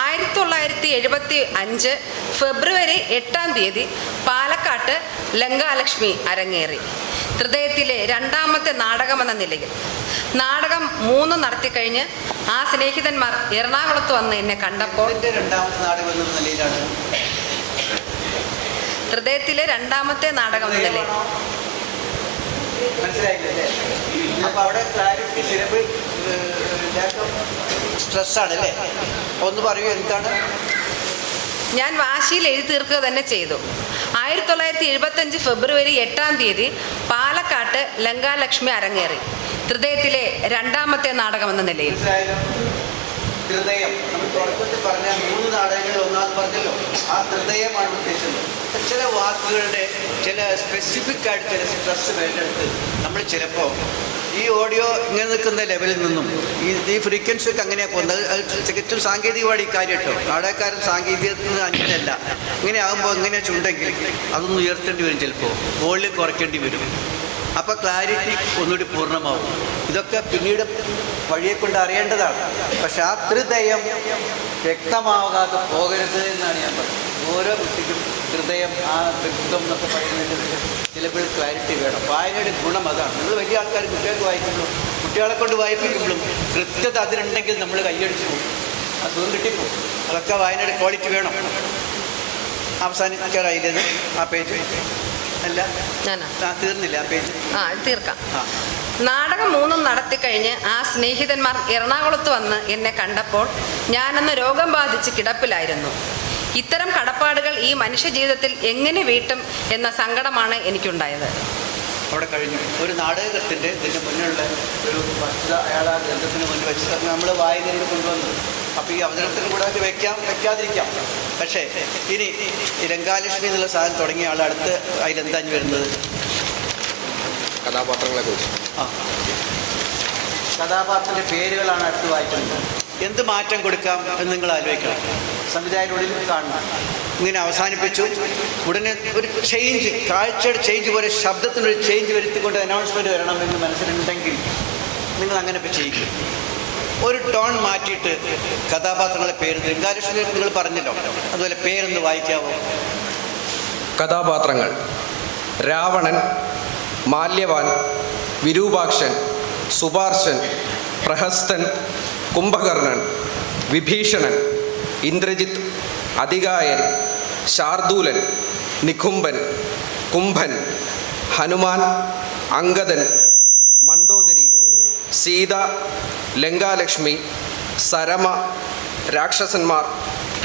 1975 ഫെബ്രുവരി 8-ാം തീയതി പാലക്കാട്ട് ലങ്കാലക്ഷ്മി അരങ്ങേറി. ഹൃദയത്തിലെ 2ാമത്തെ നാടകമെന്ന നിലയിൽ. നാടകം 3 നടത്തിക്കഴിഞ്ഞ് ആ സ്നേഹിതന്മാർ എറണാകുളത്ത് വന്ന് എന്നെ കണ്ടപ്പോൾ 2ാമത്തെ നാടകം എന്ന നിലയിലാണ്. ഹൃദയത്തിലെ 2ാമത്തെ നാടകം എന്ന നിലയിൽ. മനസ്സിലായില്ലേ? അപ്പോൾ അവിടെ ക്ലാരിറ്റി സിലബിൾ സ്ട്രെസ്സാണ് അല്ലേ? ഒന്ന് പറയൂ, എന്താണ്? ഞാൻ വാശിയിൽ എഴുതി തീർക്കുക തന്നെ ചെയ്തു. 1975 ഫെബ്രുവരി 8-ാം തീയതി പാലക്കാട്ട് ലങ്കാലക്ഷ്മി അരങ്ങേറി. ഹൃദയത്തിലെ 2ാമത്തെ നാടകമെന്ന നിലയിൽ. ഹൃദയം നമ്മൾ തുടക്കത്തിൽ പറഞ്ഞ 3 നാടകങ്ങളിൽ ഒന്നാമത് പറഞ്ഞല്ലോ, ആ ഹൃദയമാണ് ഉദ്ദേശിച്ചത്. ചില വാക്കുകളുടെ ചില സ്പെസിഫിക് ആയിട്ട് ചില സ്ട്രെസ് വേണ്ടെടുത്ത് നമ്മൾ ചിലപ്പോൾ ഈ ഓഡിയോ ഇങ്ങനെ നിൽക്കുന്ന ലെവലിൽ നിന്നും ഈ ഫ്രീക്വൻസി ഒക്കെ അങ്ങനെയാണ് പോകുന്നത്. അത് തികച്ചും സാങ്കേതികമാണ് ഈ കാര്യം കേട്ടോ. നാടകക്കാരൻ സാങ്കേതികത്തിന് അങ്ങനെയല്ല. ഇങ്ങനെ ആകുമ്പോൾ ഇങ്ങനെ ചുണ്ടെങ്കിൽ അതൊന്ന് ഉയർത്തേണ്ടി വരും, ചിലപ്പോൾ വോളിയം കുറയ്ക്കേണ്ടി വരും. അപ്പോൾ ക്ലാരിറ്റി ഒന്നുകൂടി പൂർണ്ണമാവും. ഇതൊക്കെ പിന്നീട് വഴിയെ കൊണ്ട് അറിയേണ്ടതാണ്. പക്ഷെ ആ ഹൃദയം വ്യക്തമാകാതെ പോകരുത് എന്നാണ് ഞാൻ പറഞ്ഞത്. ഓരോ കുട്ടിക്കും ഹൃദയം, ആ വ്യക്തം എന്നൊക്കെ പറയുന്നതിന് ചിലപ്പോൾ ക്ലാരിറ്റി വേണം. വായനയുടെ ഗുണം അതാണ്. നിങ്ങൾ വലിയ ആൾക്കാർ കുട്ടികൾക്ക് വായിക്കുമ്പോഴും കുട്ടികളെ കൊണ്ട് വായിപ്പിക്കുമ്പോഴും കൃത്യത അതിനുണ്ടെങ്കിൽ നമ്മൾ കൈയടിച്ചു പോകും, അസുഖം കിട്ടിപ്പോകും. അതൊക്കെ വായനയുടെ ക്വാളിറ്റി വേണം. അവസാനിക്കാറായില്ലേ ആ പേജ്? അല്ല, തീർന്നില്ല ആ പേജ്. തീർക്കാം. നാടകം 3 നടത്തിക്കഴിഞ്ഞ് ആ സ്നേഹിതന്മാർ എറണാകുളത്ത് വന്ന് എന്നെ കണ്ടപ്പോൾ ഞാനന്ന് രോഗം ബാധിച്ച് കിടപ്പിലായിരുന്നു. ഇത്തരം കടപ്പാടുകൾ ഈ മനുഷ്യ ജീവിതത്തിൽ എങ്ങനെ വീട്ടും എന്ന സങ്കടമാണ് എനിക്കുണ്ടായത്. അവിടെ കഴിഞ്ഞു. ഒരു നാടകത്തിൻ്റെ ഇതിൻ്റെ മുന്നിലുള്ള ഒരു വസ്തുത അയാൾ ആ ഗ്രന്ഥത്തിന് മുന്നിൽ വെച്ച് നമ്മൾ വായനയിൽ കൊണ്ടുവന്നു. അപ്പോൾ ഈ അവതരണത്തിന് കൂടെ വെക്കാതിരിക്കാം. പക്ഷേ ഇനി ഈ ലങ്കാലക്ഷ്മി എന്നുള്ള സാധനം തുടങ്ങിയ ആൾ അടുത്ത് അതിലെന്താ വരുന്നത്? കഥാപാത്രങ്ങളെ കുറിച്ച്. കഥാപാത്രത്തിൻ്റെ പേരുകളാണ് അടുത്ത് വായിക്കുന്നത്. എന്ത് മാറ്റം കൊടുക്കാം എന്ന് നിങ്ങൾ ആലോചിക്കണം. സംവിധായകനുള്ളിൽ കാണണം. ഇങ്ങനെ അവസാനിപ്പിച്ചു. ഉടനെ ഒരു ചേഞ്ച്, കാഴ്ചയുടെ ചേഞ്ച് പോലെ ശബ്ദത്തിനൊരു ചേഞ്ച് വരുത്തിക്കൊണ്ട് അനൗൺസ്മെൻറ്റ് വരണമെന്ന് മനസ്സിലുണ്ടെങ്കിൽ നിങ്ങൾ അങ്ങനെ ചെയ്യിക്കും. ഒരു ടോൺ മാറ്റിയിട്ട് കഥാപാത്രങ്ങളുടെ പേര് ലങ്കാലക്ഷ്മി നിങ്ങൾ പറഞ്ഞല്ലോ, അതുപോലെ പേരൊന്ന് വായിക്കാവോ? കഥാപാത്രങ്ങൾ: രാവണൻ, മാല്യവാൻ, വിരൂപാക്ഷൻ, സുപാർശൻ, പ്രഹസ്തൻ, കുംഭകർണൻ, വിഭീഷണൻ, ഇന്ദ്രജിത്ത്, അതികായൻ, ശാർദൂലൻ, നികുംബൻ, കുംഭൻ, ഹനുമാൻ, അംഗദൻ, മണ്ഡോദരി, സീത, ലങ്കാലക്ഷ്മി, സരമ, രാക്ഷസന്മാർ,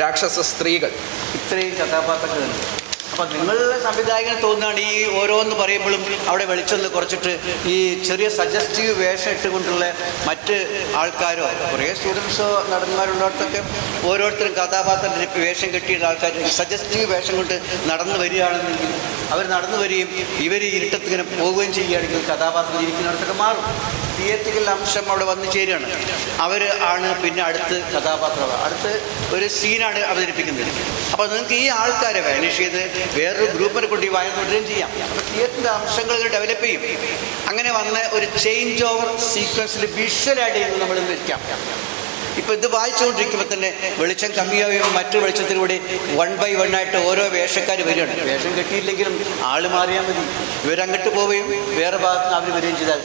രാക്ഷസ സ്ത്രീകൾ. ഇത്രയും കഥാപാത്രങ്ങളുണ്ട്. അപ്പം നിങ്ങളുടെ സംവിധായകന് തോന്നുകയാണ് ഈ ഓരോന്ന് പറയുമ്പോഴും അവിടെ വെളിച്ചൊന്ന് കുറച്ചിട്ട് ഈ ചെറിയ സജസ്റ്റീവ് വേഷം ഇട്ടുകൊണ്ടുള്ള മറ്റ് ആൾക്കാരോ കുറേ സ്റ്റുഡൻസോ നടന്മാരുള്ളിടത്തൊക്കെ ഓരോരുത്തരും കഥാപാത്രത്തിന് വേഷം കെട്ടിയിട്ട് ആൾക്കാർ സജസ്റ്റീവ് വേഷം കൊണ്ട് നടന്നു വരികയാണെന്നെങ്കിൽ അവർ നടന്നു വരികയും ഇവർ ഇരുട്ടത്തിങ്ങനെ പോവുകയും ചെയ്യുകയാണെങ്കിൽ കഥാപാത്രം ഇരിക്കുന്നിടത്തൊക്കെ മാറും. തിയേറ്ററിക്കൽ അംശം അവിടെ വന്നു ചേരുകയാണ്. അവർ ആണ് പിന്നെ അടുത്ത് കഥാപാത്രം, അടുത്ത് ഒരു സീനാണ് അവതരിപ്പിക്കുന്നത്. അപ്പോൾ നിങ്ങൾക്ക് ഈ ആൾക്കാരെ വാനിഷ് ചെയ്ത് വേറൊരു ഗ്രൂപ്പിനെ കൊണ്ട് ഈ വായന തുടരുകയും ചെയ്യാം. അപ്പോൾ തിയേറ്ററിൻ്റെ അംശങ്ങൾ ഡെവലപ്പ് ചെയ്യും. അങ്ങനെ വന്ന ഒരു ചേഞ്ച് ഓവർ സീക്വൻസിൽ വിഷ്വൽ ആഡ് ചെയ്യുന്നത് നമ്മൾ വെക്കാം. ഇപ്പോൾ ഇത് വായിച്ചുകൊണ്ടിരിക്കുമ്പോൾ തന്നെ വെളിച്ചം കമ്മിയാവുകയും മറ്റു വെളിച്ചത്തിലൂടെ 1 by 1 ആയിട്ട് ഓരോ വേഷക്കാർ വരികയാണ്. വേഷം കെട്ടിയില്ലെങ്കിലും ആൾ മാറിയാൽ മതി. ഇവരങ്ങോട്ട് പോവുകയും വേറെ ഭാഗത്ത് അവർ വരികയും ചെയ്താൽ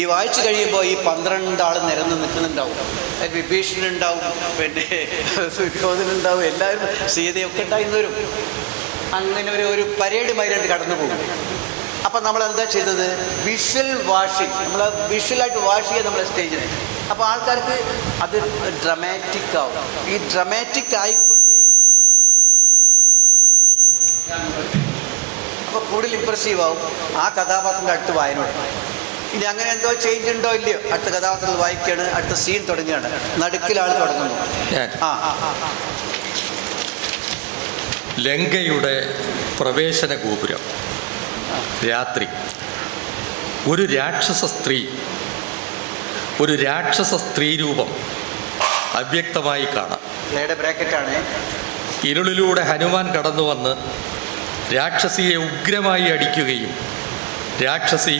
ഈ വായിച്ചു കഴിയുമ്പോൾ ഈ 12 ആൾ നിരന്ന് നിൽക്കുന്നുണ്ടാവും. വിഭീഷണനുണ്ടാവും, പിന്നെ ദുര്യോധനുണ്ടാവും, എല്ലാവരും സീതയൊക്കെ ഉണ്ടായിരുന്നു വരും. അങ്ങനെ ഒരു പരേഡ് മൈലായിട്ട് കടന്നു പോകും. അപ്പം നമ്മൾ എന്താ ചെയ്തത്? വിഷ്വൽ വാഷിങ്, നമ്മൾ വിഷ്വലായിട്ട് വാഷ് ചെയ്യുക നമ്മളെ സ്റ്റേജിൽ. അപ്പോൾ ആൾക്കാർക്ക് അത് ഡ്രമാറ്റിക് ആവും. ഈ ഡ്രമാറ്റിക് ആയിക്കൊണ്ടേ അപ്പോൾ കൂടുതൽ ഇമ്പ്രസീവ് ആവും ആ കഥാപാത്രത്തിൻ്റെ അടുത്ത് വായനോട്. ഇനി അങ്ങനെ എന്തോ ചേഞ്ച് ഉണ്ടോ ഇല്ലയോ, അടുത്ത കഥാപാത്രത്തിൽ വായിക്കുകയാണ്, അടുത്ത സീൻ തുടങ്ങുകയാണ്, നടുക്കിലാൾ തുടങ്ങുന്നു. ഞാൻ ആ ലങ്കയുടെ പ്രവേശന ഗോപുരം. രാത്രി ഒരു രാക്ഷസ സ്ത്രീ രൂപം അവ്യക്തമായി കാണാം. ബ്രാക്കറ്റാണ്. ഇരുളിലൂടെ ഹനുമാൻ കടന്നു വന്ന് രാക്ഷസിയെ ഉഗ്രമായി അടിക്കുകയും രാക്ഷസി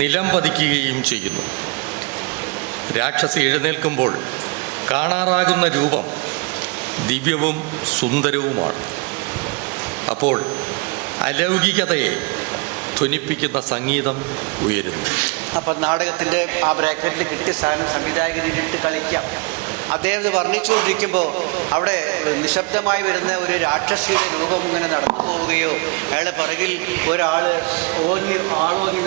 നിലം പതിക്കുകയും ചെയ്യുന്നു. രാക്ഷസി എഴുന്നേൽക്കുമ്പോൾ കാണാറാകുന്ന രൂപം ദിവ്യവും സുന്ദരവുമാണ്. അപ്പോൾ അലൗകികതയെ ധ്വനിപ്പിക്കുന്ന സംഗീതം ഉയരുന്നു. അപ്പം നാടകത്തിൻ്റെ ആ ബ്രാക്കറ്റിൽ കിട്ടിയ സാധനം സംവിധായകനിട്ട് കളിക്കാം. അദ്ദേഹം വർണ്ണിച്ചുകൊണ്ടിരിക്കുമ്പോൾ അവിടെ നിശബ്ദമായി വരുന്ന ഒരു രാക്ഷസിയുടെ രൂപം ഇങ്ങനെ നടന്നു പോവുകയോ അയാളുടെ പിറകിൽ ഒരാൾ ആളോങ്ങി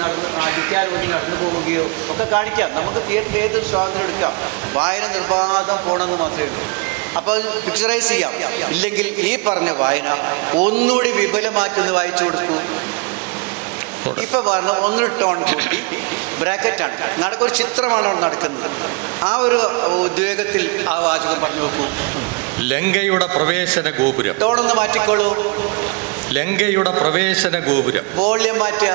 അടിക്കാൻ ഓങ്ങി നടന്നു പോവുകയോ ഒക്കെ കാണിക്കാം. നമുക്ക് തിയേറ്ററിൽ ഏതൊരു സ്വാതന്ത്ര്യം എടുക്കാം. വായന നിർബാധം പോകണമെന്ന് മാത്രമേ ഉള്ളൂ. അപ്പോൾ പിക്ചറൈസ് ചെയ്യാം. ഇല്ലെങ്കിൽ ഈ പറഞ്ഞ വായന ഒന്നുകൂടി വിപുലമാക്കി ഒന്ന് വായിച്ചു കൊടുക്കൂ. ഇപ്പൊ പറഞ്ഞ ഒന്നൊരു ടോൺ കൂട്ടി ബ്രാക്കറ്റാണ് നടക്കൊരു ചിത്രമാണ് അവിടെ നടക്കുന്നത്. ആ ഒരു ഉദ്വേഗത്തിൽ ആ വാചകം പറഞ്ഞു നോക്കൂ. ലങ്കയുടെ പ്രവേശന ഗോപുരം. ടോണൊന്ന് മാറ്റിക്കോളൂ. ലങ്കയുടെ പ്രവേശന ഗോപുരം. വോള്യം മാറ്റുക.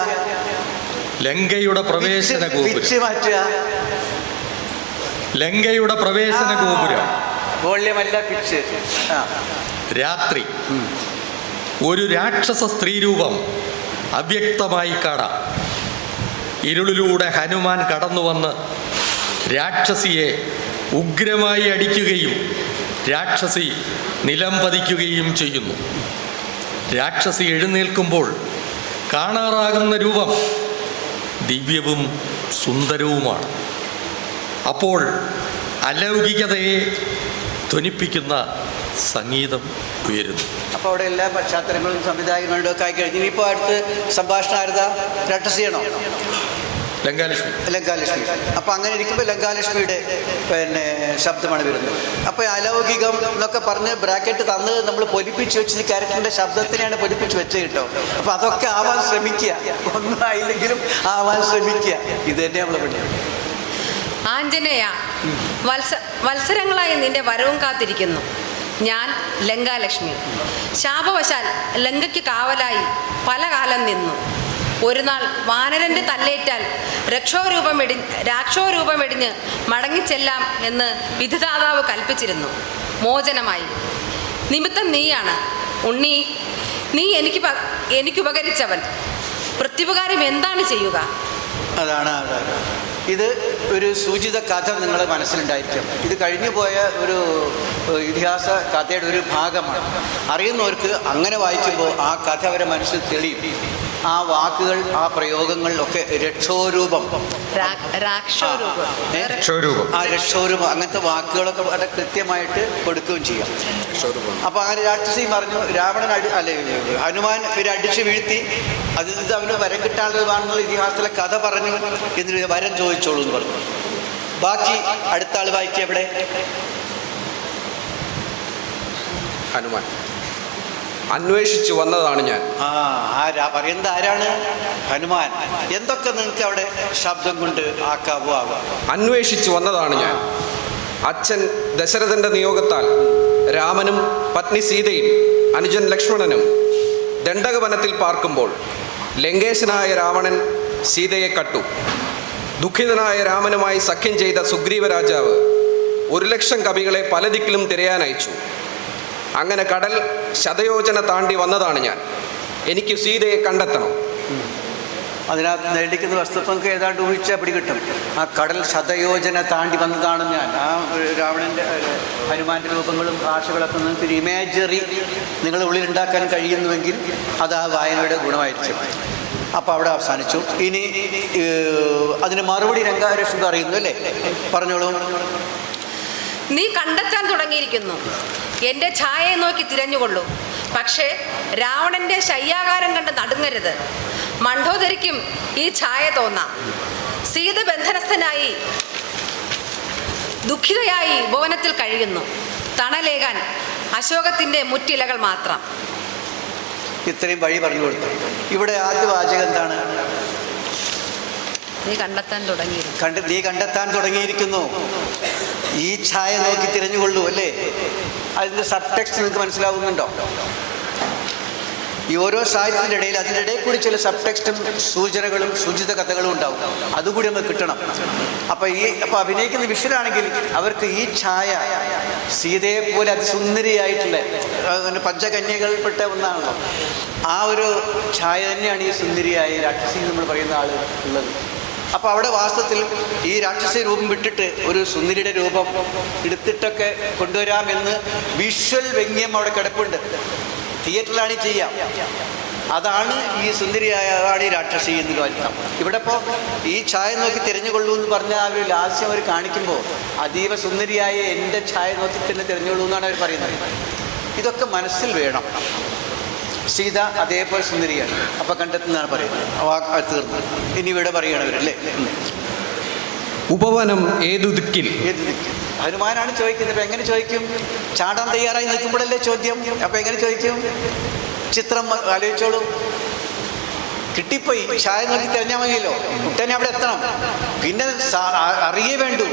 ലങ്കയുടെ പ്രവേശന ഗോപുരം. പിച്ച് മാറ്റുക. ലങ്കയുടെ പ്രവേശന ഗോപുരം. വോള്യമല്ല പിച്ച്. രാത്രി ഒരു രാക്ഷസ സ്ത്രീ രൂപം അവ്യക്തമായി കാണാം. ഇരുളിലൂടെ ഹനുമാൻ കടന്നു വന്ന് രാക്ഷസിയെ ഉഗ്രമായി അടിക്കുകയും രാക്ഷസി നിലം പതിക്കുകയും ചെയ്യുന്നു. രാക്ഷസി എഴുന്നേൽക്കുമ്പോൾ കാണാറാകുന്ന രൂപം ദിവ്യവും സുന്ദരവുമാണ്. അപ്പോൾ അലൗകികതയെ ധ്വനിപ്പിക്കുന്ന സംഗീതം ഉയരുന്നു. അപ്പോൾ അവിടെ എല്ലാ പശ്ചാത്തലങ്ങളും സംവിധായകരുടെ ഒക്കെ ആയി കഴിഞ്ഞു. ഇനിയിപ്പോൾ അടുത്ത് സംഭാഷണം ആരുതാ? രാക്ഷസിയാണോ? ലങ്കാലക്ഷ്മി. അപ്പോൾ അങ്ങനെ ഇരിക്കുമ്പോൾ ലങ്കാലക്ഷ്മിയുടെ ശബ്ദമാണ് വരുന്നത്. അപ്പോൾ അലൗകികം എന്നൊക്കെ പറഞ്ഞ് ബ്രാക്കറ്റ് തന്ന് നമ്മൾ പൊലിപ്പിച്ച് വെച്ച് ഈ ക്യാരക്ടറിൻ്റെ ശബ്ദത്തിനെയാണ് പൊലിപ്പിച്ച് വെച്ച് കേട്ടോ. അപ്പോൾ അതൊക്കെ ആവാൻ ശ്രമിക്കുക. ഒന്നും ആയില്ലെങ്കിലും ആവാൻ ശ്രമിക്കുക. ഇത് തന്നെ നമ്മൾ വേണ്ടത്. ആഞ്ജനേയ, വത്സരങ്ങളായി നിന്റെ വരവും കാത്തിരിക്കുന്നു ഞാൻ ലങ്കാലക്ഷ്മി. ശാപവശാൽ ലങ്കയ്ക്ക് പല കാലം നിന്നു. ഒരു നാൾ വാനരൻ്റെ തല്ലേറ്റാൽ രാക്ഷോരൂപമെടിഞ്ഞ് മടങ്ങിച്ചെല്ലാം എന്ന് വിധിദാതാവ് കൽപ്പിച്ചിരുന്നു. മോചനമായി. നിമിത്തം നീയാണ് ഉണ്ണി. നീ എനിക്ക് ഉപകരിച്ചവൻ. പ്രത്യുപകാരം എന്താണ് ചെയ്യുക? അതാണ് ഇത്. ഒരു സൂചിത കഥ നിങ്ങളുടെ മനസ്സിലുണ്ടായിരിക്കും. ഇത് കഴിഞ്ഞു പോയ ഒരു ഇതിഹാസ കഥയുടെ ഒരു ഭാഗമാണ്. അറിയുന്നവർക്ക് അങ്ങനെ വായിക്കുമ്പോൾ ആ കഥ അവരെ മനസ്സിൽ തെളിയും. ആ വാക്കുകൾ, ആ പ്രയോഗങ്ങളിലൊക്കെ രക്ഷോരൂപം, ആ രക്ഷോരൂപം അങ്ങനത്തെ വാക്കുകളൊക്കെ വളരെ കൃത്യമായിട്ട് കൊടുക്കുകയും ചെയ്യാം. അപ്പോൾ അങ്ങനെ രാക്ഷസി പറഞ്ഞു, രാവണൻ ഹനുമാൻ ഇവരെ അടിച്ചു വീഴ്ത്തി. ഇത് അവന് വരം കിട്ടാനുള്ളതാണെന്നുള്ള ഇതിഹാസത്തിലെ കഥ പറഞ്ഞു. എന്നിട്ട് വരം ചോദിച്ചോളൂ എന്ന് പറഞ്ഞു. ബാക്കി അടുത്ത ആൾ വായിക്കുക. എവിടെ? ഹനുമാൻ അന്വേഷിച്ചു വന്നതാണ് ഞാൻ. പറയുന്നത് ആരാണ്? ഹനുമാൻ. എന്തൊക്കെ നിങ്ങൾക്ക് അവിടെ ശബ്ദം കൊണ്ട് ആക്കാവോ ആവാം. അന്വേഷിച്ചു വന്നതാണ് ഞാൻ. അച്ഛൻ ദശരഥന്റെ നിയോഗത്താൽ രാമനും പത്നി സീതയും അനുജൻ ലക്ഷ്മണനും ദണ്ഡകവനത്തിൽ പാർക്കുമ്പോൾ ലങ്കേശനായ രാവണൻ സീതയെ കട്ടു. ദുഃഖിതനായ രാമനുമായി സഖ്യം ചെയ്ത സുഗ്രീവ രാജാവ് 1,00,000 കവികളെ പല ദിക്കിലും തിരയാനയച്ചു. അങ്ങനെ കടൽ ശതയോജന താണ്ടി വന്നതാണ് ഞാൻ. എനിക്ക് സീതയെ കണ്ടെത്തണം. അതിനകത്ത് നേടിക്കുന്ന വസ്തുത്വങ്ങൾക്ക് ഏതാണ്ട് ഊഹിച്ചാൽ പിടികിട്ടും. ആ കടൽ ശതയോജന താണ്ടി വന്നതാണ് ഞാൻ. ആ രാവണൻ്റെ ഹനുമാൻ്റെ രൂപങ്ങളും ഭാഷകളൊക്കെ നിങ്ങൾക്ക് ഒരു ഇമേജറി നിങ്ങളുടെ ഉള്ളിൽ ഉണ്ടാക്കാൻ കഴിയുന്നുവെങ്കിൽ അത് ആ വായനയുടെ ഗുണമായിരിക്കും. അപ്പോൾ അവിടെ അവസാനിച്ചു. ഇനി അതിന് മറുപടി ലങ്കാലക്ഷ്മി അറിയുന്നു അല്ലേ? പറഞ്ഞോളൂ. നീ കണ്ടെത്താൻ തുടങ്ങിയിരിക്കുന്നു. എൻ്റെ ഛായയെ നോക്കി തിരഞ്ഞുകൊള്ളൂ. പക്ഷേ രാവണന്റെ ശയ്യാകാരം കണ്ട് നടുങ്ങരുത്. മണ്ഡോദരിക്കും ഈ ഛായ തോന്നാം. സീത ബന്ധനസ്ഥനായി ദുഃഖിതയായി ഭവനത്തിൽ കഴിയുന്നു. തണലേകാൻ അശോകത്തിൻ്റെ മുറ്റിലകൾ മാത്രം. ഇത്രയും വഴി പറഞ്ഞു കൊടുത്തു. ഇവിടെ ആദ്യ വാചകം എന്താണ്? നീ കണ്ടെത്താൻ തുടങ്ങിയിരുന്നു. നീ കണ്ടെത്താൻ തുടങ്ങിയിരിക്കുന്നു. ഈ ഛായ നോക്കി തിരഞ്ഞുകൊള്ളൂ അല്ലേ? അതിൻ്റെ സബ് ടെക്സ്റ്റ് നിങ്ങൾക്ക് മനസ്സിലാവുന്നുണ്ടോ? ഈ ഓരോ സാഹിത്യത്തിൻ്റെ ഇടയിൽ അതിൻ്റെ ഇടയിൽ കൂടി ചില സബ് ടെക്സ്റ്റും സൂചനകളും സൂചിത കഥകളും ഉണ്ടാവും. അതുകൂടി നമുക്ക് കിട്ടണം. അപ്പോൾ അഭിനയിക്കുന്ന വിഷ്വലാണെങ്കിൽ അവർക്ക് ഈ ഛായ സീതയെ പോലെ അതിസുന്ദരിയായിട്ടുള്ള പഞ്ചകന്യകൾപ്പെട്ട ഒന്നാണല്ലോ, ആ ഒരു ഛായ തന്നെയാണ് ഈ സുന്ദരിയായ രാക്ഷസി നമ്മൾ പറയുന്ന ആൾ ഉള്ളത്. അപ്പോൾ അവിടെ വാസ്തവത്തിൽ ഈ രാക്ഷസി രൂപം വിട്ടിട്ട് ഒരു സുന്ദരിയുടെ രൂപം എടുത്തിട്ടൊക്കെ കൊണ്ടുവരാമെന്ന് വിഷ്വൽ വ്യംഗ്യം അവിടെ കിടപ്പുണ്ട്. തിയേറ്ററിലാണ് ചെയ്യാം. അതാണ് ഈ സുന്ദരിയായ അതാണ് ഈ രാക്ഷസി എന്നുള്ള അർത്ഥം. ഇവിടെ ഇപ്പോൾ ഈ ഛായ നോക്കി തിരഞ്ഞുകൊള്ളൂ എന്ന് പറഞ്ഞ ആ ഒരു ലാസ്യം അവർ കാണിക്കുമ്പോൾ അതീവ സുന്ദരിയായ എൻ്റെ ഛായ നോക്കി തന്നെ തിരഞ്ഞുകൊള്ളൂ എന്നാണ് അവർ പറയുന്നത്. ഇതൊക്കെ മനസ്സിൽ വേണം. സീത അതേപോലെ സുന്ദരിയാണ്. അപ്പം കണ്ടെത്തുന്നതാണ് പറയുന്നത്. തീർന്നു. ഇനി ഇവിടെ പറയണവരല്ലേ, ഉപവനം ഏതു ദിക്കിൽ? ഏത് ദിക്കിൽ? ഹനുമാനാണ് ചോദിക്കുന്നത്. അപ്പം എങ്ങനെ ചോദിക്കും? ചാടാൻ തയ്യാറായി നിൽക്കുമ്പോഴല്ലേ ചോദ്യം. അപ്പം എങ്ങനെ ചോദിക്കും? ചിത്രം ആലോചിച്ചോളൂ. കിട്ടിപ്പോയി, ഛായ നോക്കി തിരഞ്ഞാൽ മതിയല്ലോ, ഉടനെ അവിടെ എത്തണം. പിന്നെ അറിയേ വേണ്ടു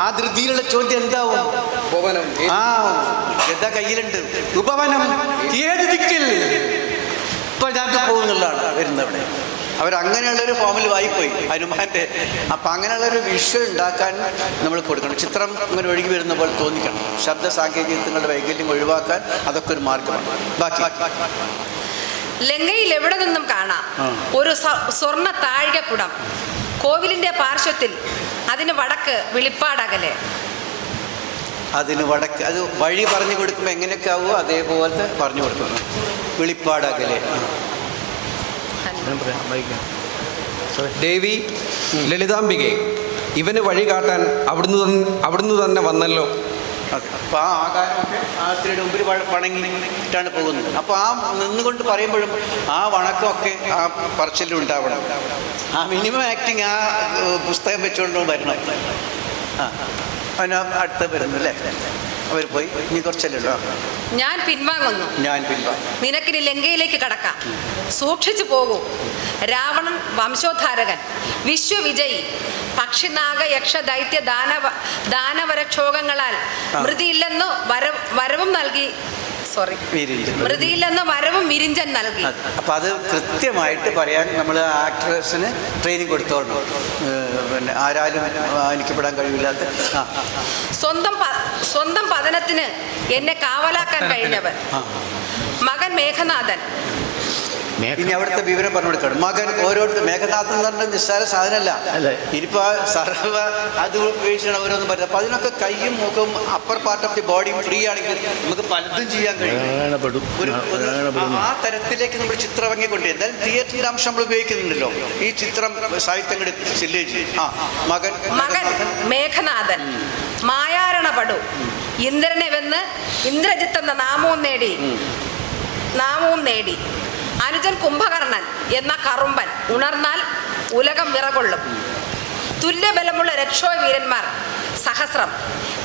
ആ ധൃതിയിലുള്ള ചോദ്യം എന്താവും? ഉപവനം ആ ഗത കയ്യിലുണ്ട്. ഉപവനം ഏത് ദിക്കിൽ? ഇപ്പൊ ഞാൻ പോകുന്നുള്ളതാണ് വരുന്നവിടെ. അവരങ്ങനെയുള്ളൊരു ഫോമിൽ വായിപ്പോയി ഹനുമാൻ്റെ. അപ്പം അങ്ങനെയുള്ളൊരു വിഷ്വൽ ഉണ്ടാക്കാൻ നമ്മൾ കൊടുക്കണം. ചിത്രം ഇങ്ങനെ ഒഴുകി വരുന്ന പോലെ തോന്നിക്കണം. ശബ്ദ സാങ്കേതികങ്ങളുടെ വൈകല്യം ഒഴിവാക്കാൻ അതൊക്കെ ഒരു മാർഗമാണ്. ബാക്കി ലങ്കയിൽ എവിടെ നിന്നും കാണാം ഒരു സ്വർണ്ണ താഴികക്കുടം കോവിലിന്റെ പാർശ്വത്തിൽ, അതിന് വടക്ക് വെളിപ്പാടകലെ. അതിന് വടക്ക് അത് വഴി പറഞ്ഞു കൊടുക്കുമ്പോൾ എങ്ങനെയൊക്കെ ആവുമോ അതേപോലത്തെ പറഞ്ഞു കൊടുക്കുന്നു. വെളിപ്പാടകലെ. ദേവി ലളിതാംബികെ, ഇവന് വഴി കാട്ടാൻ അവിടുന്ന് തന്നെ വന്നല്ലോ. അതെ. അപ്പോൾ ആ ആകാരമൊക്കെ ആ സ്ത്രീയുടെ മുമ്പിൽ വണങ്ങിയിട്ടാണ് പോകുന്നത്. അപ്പോൾ ആ നിന്നുകൊണ്ട് പറയുമ്പോഴും ആ വണക്കമൊക്കെ ആ പറച്ചിലും ഉണ്ടാവണം. ആ മിനിമം ആക്ടിങ് ആ പുസ്തകം വെച്ചുകൊണ്ട് വരണം. അതിന് അടുത്ത വരുന്നു അല്ലേ? അവർ പോയി ഇനി കുറച്ചല്ലേ ഉള്ളൂ. ഞാൻ പിൻവാങ്ങുന്നു. നിനക്കിനി ലങ്കയിലേക്ക് കടക്കാം. സൂക്ഷിച്ചു പോകൂ. രാവണൻ വംശോദ്ധാരകൻ, വിശ്വവിജയി, പക്ഷിനാഗ യക്ഷ ദൈത്യ ദാനവരക്ഷോകങ്ങളാൽ മൃതിയില്ലെന്നു വരവും നൽകി. മൃതിയില്ലെന്ന് വരവും വിരിഞ്ചൻ നൽകി. അപ്പൊ അത് കൃത്യമായിട്ട് പറയാൻ നമ്മൾ ആക്ട്രസിന് ട്രെയിനിങ് കൊടുത്തോളണം. പിന്നെ ആരാലും എനിക്കപ്പെടാൻ കഴിയില്ലാത്ത സ്വന്തം പതനത്തിന് എന്നെ കാവലാക്കാൻ കഴിഞ്ഞവൻ മകൻ മേഘനാഥൻ. ഇനി അവിടുത്തെ വിവരം പറഞ്ഞു കൊടുക്കണം. മകൻ ഓരോരുത്തർ മേഘനാഥൻ എന്ന് പറഞ്ഞാൽ നിസ്സാര സാധനമല്ല. ഇനിയിപ്പോ സർവ അത് ഉപയോഗിച്ചാണ് ഓരോന്നും പറയുന്നത്. അപ്പൊ അതിനൊക്കെ കൈയും മുഖവും അപ്പർ പാർട്ട് ഓഫ് ദി ബോഡിയും ഫ്രീ ആണെങ്കിൽ നമുക്ക് പലതും ചെയ്യാൻ കഴിയും. ആ തരത്തിലേക്ക് നമ്മൾ ചിത്രം ഇറങ്ങിക്കൊണ്ട് എന്തായാലും തിയേറ്ററിന്റെ അംശം നമ്മൾ ഉപയോഗിക്കുന്നുണ്ടല്ലോ. ഈ ചിത്രം സാഹിത്യങ്ങൾ ചില്ലേജ്. മകൻ മേഘനാഥൻ മായാരണപടു ഇന്ദ്രനെ വെന്ന് ഇന്ദ്രജിത്ത് എന്ന നാമവും നേടി. അനുജൻ കുംഭകർണൻ എന്ന കറുമ്പൻ ഉണർന്നാൽ ഉലകം വിറകൊള്ളും. തുല്യബലമുള്ള രക്ഷോവീരന്മാർ സഹസ്രം.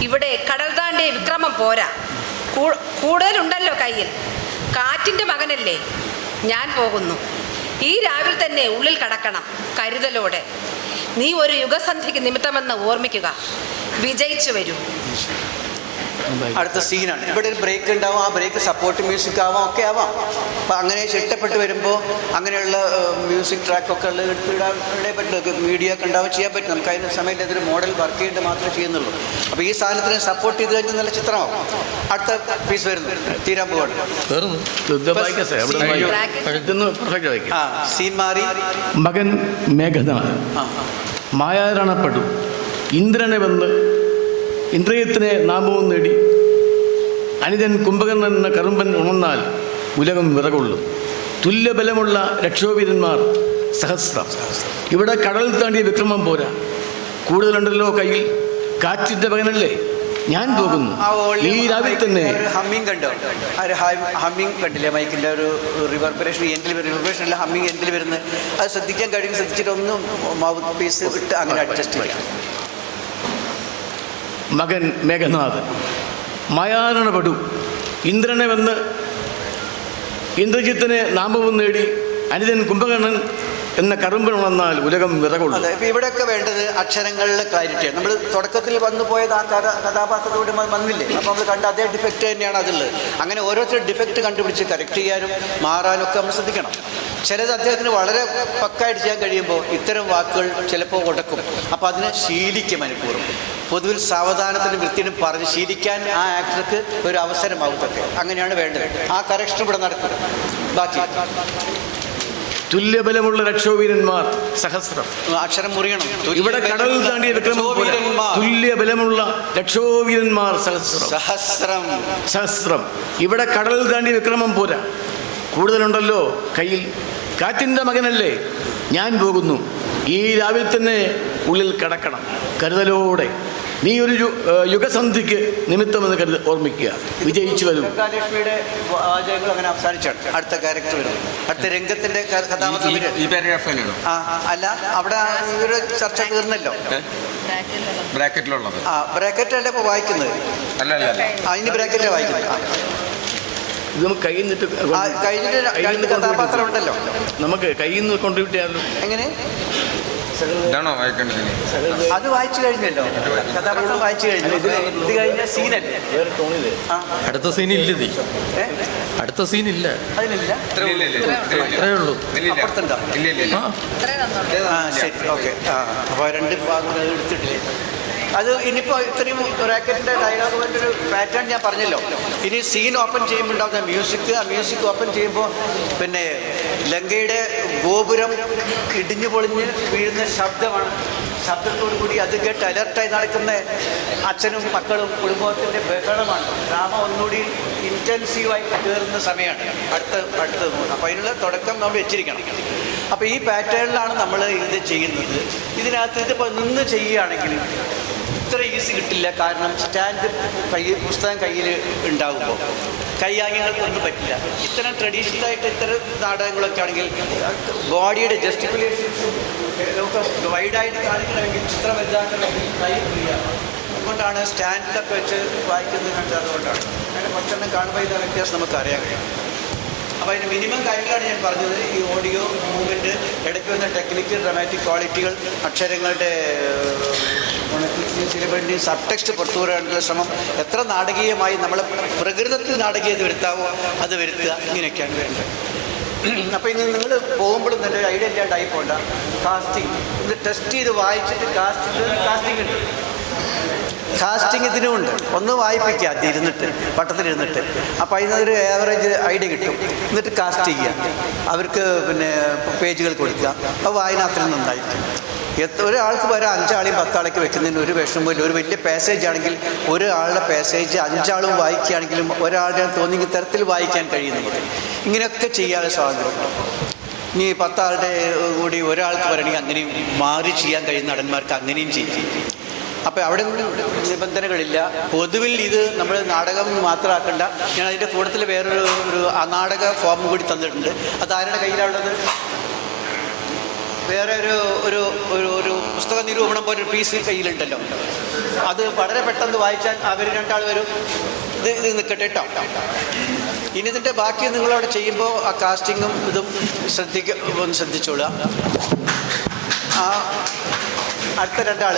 ഇവിടെ കടൽ താണ്ടിയ വിക്രമം പോരാ, കൂടുതലുണ്ടല്ലോ കയ്യിൽ. കാറ്റിൻ്റെ മകനല്ലേ ഞാൻ പോകുന്നു. ഈ രാവിലെ തന്നെ ഉള്ളിൽ കടക്കണം കരുതലോടെ. നീ ഒരു യുഗസന്ധിക്ക് നിമിത്തമെന്ന് ഓർമ്മിക്കുക. വിജയിച്ചു വരൂ. അടുത്ത സീനാണ്. ഇവിടെ ഒരു ബ്രേക്ക് ഉണ്ടാവും. ആ ബ്രേക്ക് സപ്പോർട്ട് മ്യൂസിക് ആവാം, ഒക്കെ ആവാം. അപ്പം അങ്ങനെ ചിട്ടപ്പെട്ട് വരുമ്പോൾ അങ്ങനെയുള്ള മ്യൂസിക് ട്രാക്കൊക്കെ ഉള്ള ഇടാൻ പറ്റില്ല. മീഡിയ ഒക്കെ ഉണ്ടാവും, ചെയ്യാൻ പറ്റും. നമുക്ക് അതിന് സമയത്ത് അതൊരു മോഡൽ വർക്ക് ചെയ്യേണ്ടത് മാത്രമേ ചെയ്യുന്നുള്ളൂ. അപ്പോൾ ഈ സാധനത്തിന് സപ്പോർട്ട് ചെയ്ത് കഴിഞ്ഞാൽ നല്ല ചിത്രമാവും. അടുത്ത പീസ് വരുന്നു, തീരാൻ പോവാണ്. സീൻ മാറി. മകൻ മേഘനാഥൻ മായാരണപ്പെട്ടു. ഇന്ദ്രനെ വന്ന് ഇന്ദ്രിയത്തിനെ നാമവും നേടി. അനിതൻ കുംഭകർണൻ എന്ന കറുമ്പൻ ഉണർന്നാൽ ഉലകം വിറകൊള്ളും. തുല്യബലമുള്ള രക്ഷോവീരന്മാർ സഹസ്രം. ഇവിടെ കടൽ താണ്ടിയ വിക്രമം പോരാ, കൂടുതലുണ്ടല്ലോ കയ്യിൽ. കാറ്റിൻ്റെ മകനല്ലേ ഞാൻ പോകുന്നു. ഈ രാവിലെ തന്നെ ഹമ്മിങ് കണ്ടോ? ഹമ്മിങ് കണ്ടില്ലേ? മൈക്കിൻ്റെ ഒരു റിവർബറേഷൻ എൻഡിൽ റിവർബറേഷൻ അല്ല, ഹമ്മിങ് എൻഡിൽ വരുന്നത്. അത് ശ്രദ്ധിക്കാൻ കഴിയും. ശ്രദ്ധിച്ചിട്ടൊന്നും മൗത്ത് പീസ് ഇട്ട് അങ്ങനെ അഡ്ജസ്റ്റ് ചെയ്യാം. മകൻ മേഘനാഥൻ മായാരണപടു ഇന്ദ്രനെ വന്ന് ഇന്ദ്രജിത്തിന് നാമവും നേടി അനിതൻ കുംഭകർണൻ എന്ന കറുമ്പൻ വന്നാൽ ഉലകം വിറകൊള്ളു. അതെ, ഇപ്പം ഇവിടെയൊക്കെ വേണ്ടത് അക്ഷരങ്ങളിലെ ക്ലാരിറ്റിയാണ്. നമ്മൾ തുടക്കത്തിൽ വന്നു പോയത് ആ കഥാപാത്രത്തോടെ വന്നില്ലേ, അപ്പോൾ നമ്മൾ കണ്ട അതേ ഡിഫക്റ്റ് തന്നെയാണ് അതുള്ളത്. അങ്ങനെ ഓരോരുത്തരും ഡിഫക്റ്റ് കണ്ടുപിടിച്ച് കറക്റ്റ് ചെയ്യാനും മാറാനും ഒക്കെ നമ്മൾ ശ്രദ്ധിക്കണം. ചിലത് അദ്ദേഹത്തിന് വളരെ പക്കായിട്ട് ചെയ്യാൻ കഴിയുമ്പോൾ ഇത്തരം വാക്കുകൾ ചിലപ്പോൾ ഉടക്കും. അപ്പോൾ അതിനെ ശീലിക്കും മനഃപൂർവ്വം. പൊതുവിൽ സാവധാനത്തിനും വൃത്തിനും പറഞ്ഞ് ശീലിക്കാൻ ആ ആക്ടർക്ക് ഒരു അവസരമാവുന്നതൊക്കെ അങ്ങനെയാണ് വേണ്ടത്. ആ കറക്ഷൻ ഇവിടെ നടക്കും. ബാക്കി തുല്യബലമുള്ള രക്ഷോവീരന്മാർ സഹസ്രം. അക്ഷരം മുറിയണം. ഇവിടെ കടൽ താണ്ടിയ വിക്രമം പോലെ തുല്യബലമുള്ള രക്ഷോവീരന്മാർ സഹസ്രം. സഹസ്രം സഹസ്രം. ഇവിടെ കടൽ താണ്ടിയ വിക്രമം പോരാ, കൂടുതലുണ്ടല്ലോ കയ്യിൽ. കാറ്റിൻ്റെ മകനല്ലേ ഞാൻ പോകുന്നു, ഈ രാവിലെ തന്നെ ഉള്ളിൽ കടക്കണം കരുതലോടെ. നീ ഒരു യുഗസന്ധിക്ക് നിമിത്തമെന്ന് ഓർമ്മിക്കുക. വിജയിച്ചു വരും. ലക്ഷ്മിയുടെ വാചകങ്ങൾ അങ്ങനെ അവസാനിച്ചാണ് അടുത്ത ക്യാരക്ടർ വരുന്നത്. അടുത്ത രംഗത്തിന്റെ കഥാപാത്രം അല്ല, അവിടെ ഒരു ചർച്ച തീർന്നല്ലോ. ബ്രാക്കറ്റിലുള്ളത് ബ്രാക്കറ്റ് അല്ല ഇപ്പോൾ വായിക്കുന്നത്. അതിന് ബ്രാക്കറ്റാണ് വായിക്കുന്നത്. ഇത് നമുക്ക് കയ്യിൽ നിന്നിട്ട് കഴിഞ്ഞിട്ട് രണ്ട് കഥാപാത്രം ഉണ്ടല്ലോ, നമുക്ക് കയ്യിൽ നിന്ന് കോൺട്രിബ്യൂട്ട് ചെയ്യാമല്ലോ. എങ്ങനെ ഇതാണോ വായിക്കേണ്ടത്? അത് വായിച്ചു കഴിഞ്ഞല്ലോ, കഥാപാത്രം വായിച്ചു കഴിഞ്ഞു. ഇത് കഴിഞ്ഞ സീനല്ലേ വേറെ ടോണില് അടുത്ത സീൻ ഇല്ല. അടുത്ത സീൻ ഇല്ല, അതിനില്ല. അത്രേ ഉള്ളൂ. അപ്പുറത്തുണ്ടോ? ശരി, ഓക്കെ. അപ്പോൾ രണ്ട് ഭാഗങ്ങൾ എടുത്തിട്ടില്ലേ? അത് ഇനിയിപ്പോൾ ഇത്രയും റാക്കറ്റിൻ്റെ ഡയലോഗ് ഒരു പാറ്റേൺ ഞാൻ പറഞ്ഞല്ലോ. ഇനി സീൻ ഓപ്പൺ ചെയ്യുമ്പോൾ ഉണ്ടാകുന്ന മ്യൂസിക്, ആ മ്യൂസിക് ഓപ്പൺ ചെയ്യുമ്പോൾ പിന്നെ ലങ്കയുടെ ഗോപുരം ഇടിഞ്ഞു പൊളിഞ്ഞ് വീഴുന്ന ശബ്ദമാണ്. ശബ്ദത്തോടു കൂടി അത് കേട്ട് അലർട്ടായി നടക്കുന്ന അച്ഛനും മക്കളും കുടുംബത്തിൻ്റെ ബഹളമാണ്. ഡ്രാമ ഒന്നുകൂടി ഇൻറ്റൻസീവായി കയറുന്ന സമയമാണ് അടുത്തത്. അപ്പോൾ അതിനുള്ള തുടക്കം നമ്മൾ വെച്ചിരിക്കണം. അപ്പോൾ ഈ പാറ്റേണിലാണ് നമ്മൾ ഇത് ചെയ്യുന്നത്. ഇതിനകത്ത് ഇതിപ്പോൾ നിന്ന് ചെയ്യുകയാണെങ്കിൽ ഇത്ര ഈസി കിട്ടില്ല. കാരണം സ്റ്റാൻഡ് പുസ്തകം കയ്യിൽ ഉണ്ടാകുമ്പോൾ കൈയാംഗ്യങ്ങൾക്കൊന്നും പറ്റില്ല. ഇത്തരം ട്രഡീഷണലായിട്ട് ഇത്തരം നാടകങ്ങളൊക്കെ ആണെങ്കിൽ ബോഡിയുടെ ജസ്റ്റിക്കുലേഷൻസ് ഒക്കെ വൈഡായിട്ട് കാണിക്കണമെങ്കിൽ ചിത്രം വലുതാക്കണമെങ്കിൽ കൈ ചെയ്യാം. അതുകൊണ്ടാണ് സ്റ്റാൻഡിലൊക്കെ വെച്ച് വായിക്കുന്നത് കണ്ടത്. അതുകൊണ്ടാണ് അങ്ങനെ കുറച്ചെണ്ണം കാണുമ്പോൾ ഇതിൻ്റെ വ്യത്യാസം നമുക്ക് അറിയാൻ കഴിയും. അപ്പോൾ അതിന് മിനിമം കാര്യങ്ങളാണ് ഞാൻ പറഞ്ഞത്. ഈ ഓഡിയോ മൂവ്മെൻറ്റ്, ഇടയ്ക്ക് വന്ന ടെക്നിക്കൽ ഡ്രമാറ്റിക് ക്വാളിറ്റികൾ, അക്ഷരങ്ങളുടെ വേണ്ടി സബ് ടെക്സ്റ്റ് പുറത്തു വരാനുള്ള ശ്രമം, എത്ര നാടകീയമായി നമ്മളെ പ്രകൃതത്തിൽ നാടകീയത വരുത്താവോ അത് വരുത്തുക, ഇങ്ങനെയൊക്കെയാണ് വേണ്ടത്. അപ്പോൾ ഇനി നിങ്ങൾ പോകുമ്പോഴും നല്ലൊരു ഐഡിയ ഇല്ലാണ്ടായി പോകണ്ട. കാസ്റ്റിംഗ് ഇത് ടെസ്റ്റ് ചെയ്ത് വായിച്ചിട്ട് കാസ്റ്റിംഗ് ഉണ്ട്. കാസ്റ്റിംഗ് ഇതിനുമുണ്ട്. ഒന്ന് വായിപ്പിക്കുക അത് ഇരുന്നിട്ട്, പട്ടത്തിലിരുന്നിട്ട്. അപ്പോൾ അതിനൊരു ആവറേജ് ഐഡിയ കിട്ടും. എന്നിട്ട് കാസ്റ്റ് ചെയ്യുക, അവർക്ക് പിന്നെ പേജുകൾ കൊടുക്കുക. അപ്പോൾ വായന അത്രയും നന്നായിരിക്കും. ഒരാൾക്ക് വരെ 5 ആളെയും 10 ആളേക്ക് വെക്കുന്നതിന് ഒരു വിഷമമില്ല. ഒരു വലിയ പാസേജ് ആണെങ്കിൽ ഒരാളുടെ പാസേജ് 5 ആളും വായിക്കുകയാണെങ്കിലും ഒരാളുടെ തോന്നിയ തരത്തിൽ വായിക്കാൻ കഴിയുന്നത്. ഇങ്ങനെയൊക്കെ ചെയ്യാനുള്ള സ്വാതന്ത്ര്യം. ഇനി 10 ആളുടെ കൂടി ഒരാൾക്ക് വരണമെങ്കിൽ അങ്ങനെയും മാറി ചെയ്യാൻ കഴിയുന്ന നടന്മാർക്ക് അങ്ങനെയും ചെയ്യും. അപ്പോൾ അവിടെ നിബന്ധനകളില്ല. പൊതുവിൽ ഇത് നമ്മൾ നാടകം മാത്രമാക്കണ്ട. ഞാൻ അതിൻ്റെ കൂട്ടത്തിൽ വേറൊരു നാടക ഫോം കൂടി തന്നിട്ടുണ്ട്. അത് ആരുടെ കയ്യിലുള്ളത്? വേറെ ഒരു പുസ്തക നിരൂപണം പോലെ ഒരു പീസ് കയ്യിലുണ്ടല്ലോ. അത് വളരെ പെട്ടെന്ന് വായിച്ചാൽ അവർ 2 ആൾ വരും. ഇത് നിൽക്കട്ടെ കേട്ടോ. ഇനി ഇതിൻ്റെ ബാക്കി നിങ്ങളവിടെ ചെയ്യുമ്പോൾ ആ കാസ്റ്റിങ്ങും ഇതും ഒന്ന് ശ്രദ്ധിച്ചോളുക. ആ അടുത്ത 2 ആൾ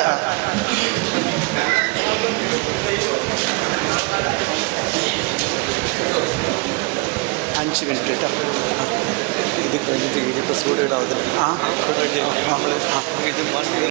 5 മിനിറ്റ് കേട്ടോ. ഇത് കഴിഞ്ഞിട്ട് 20 കൂടെ ഇടാവുന്നില്ല.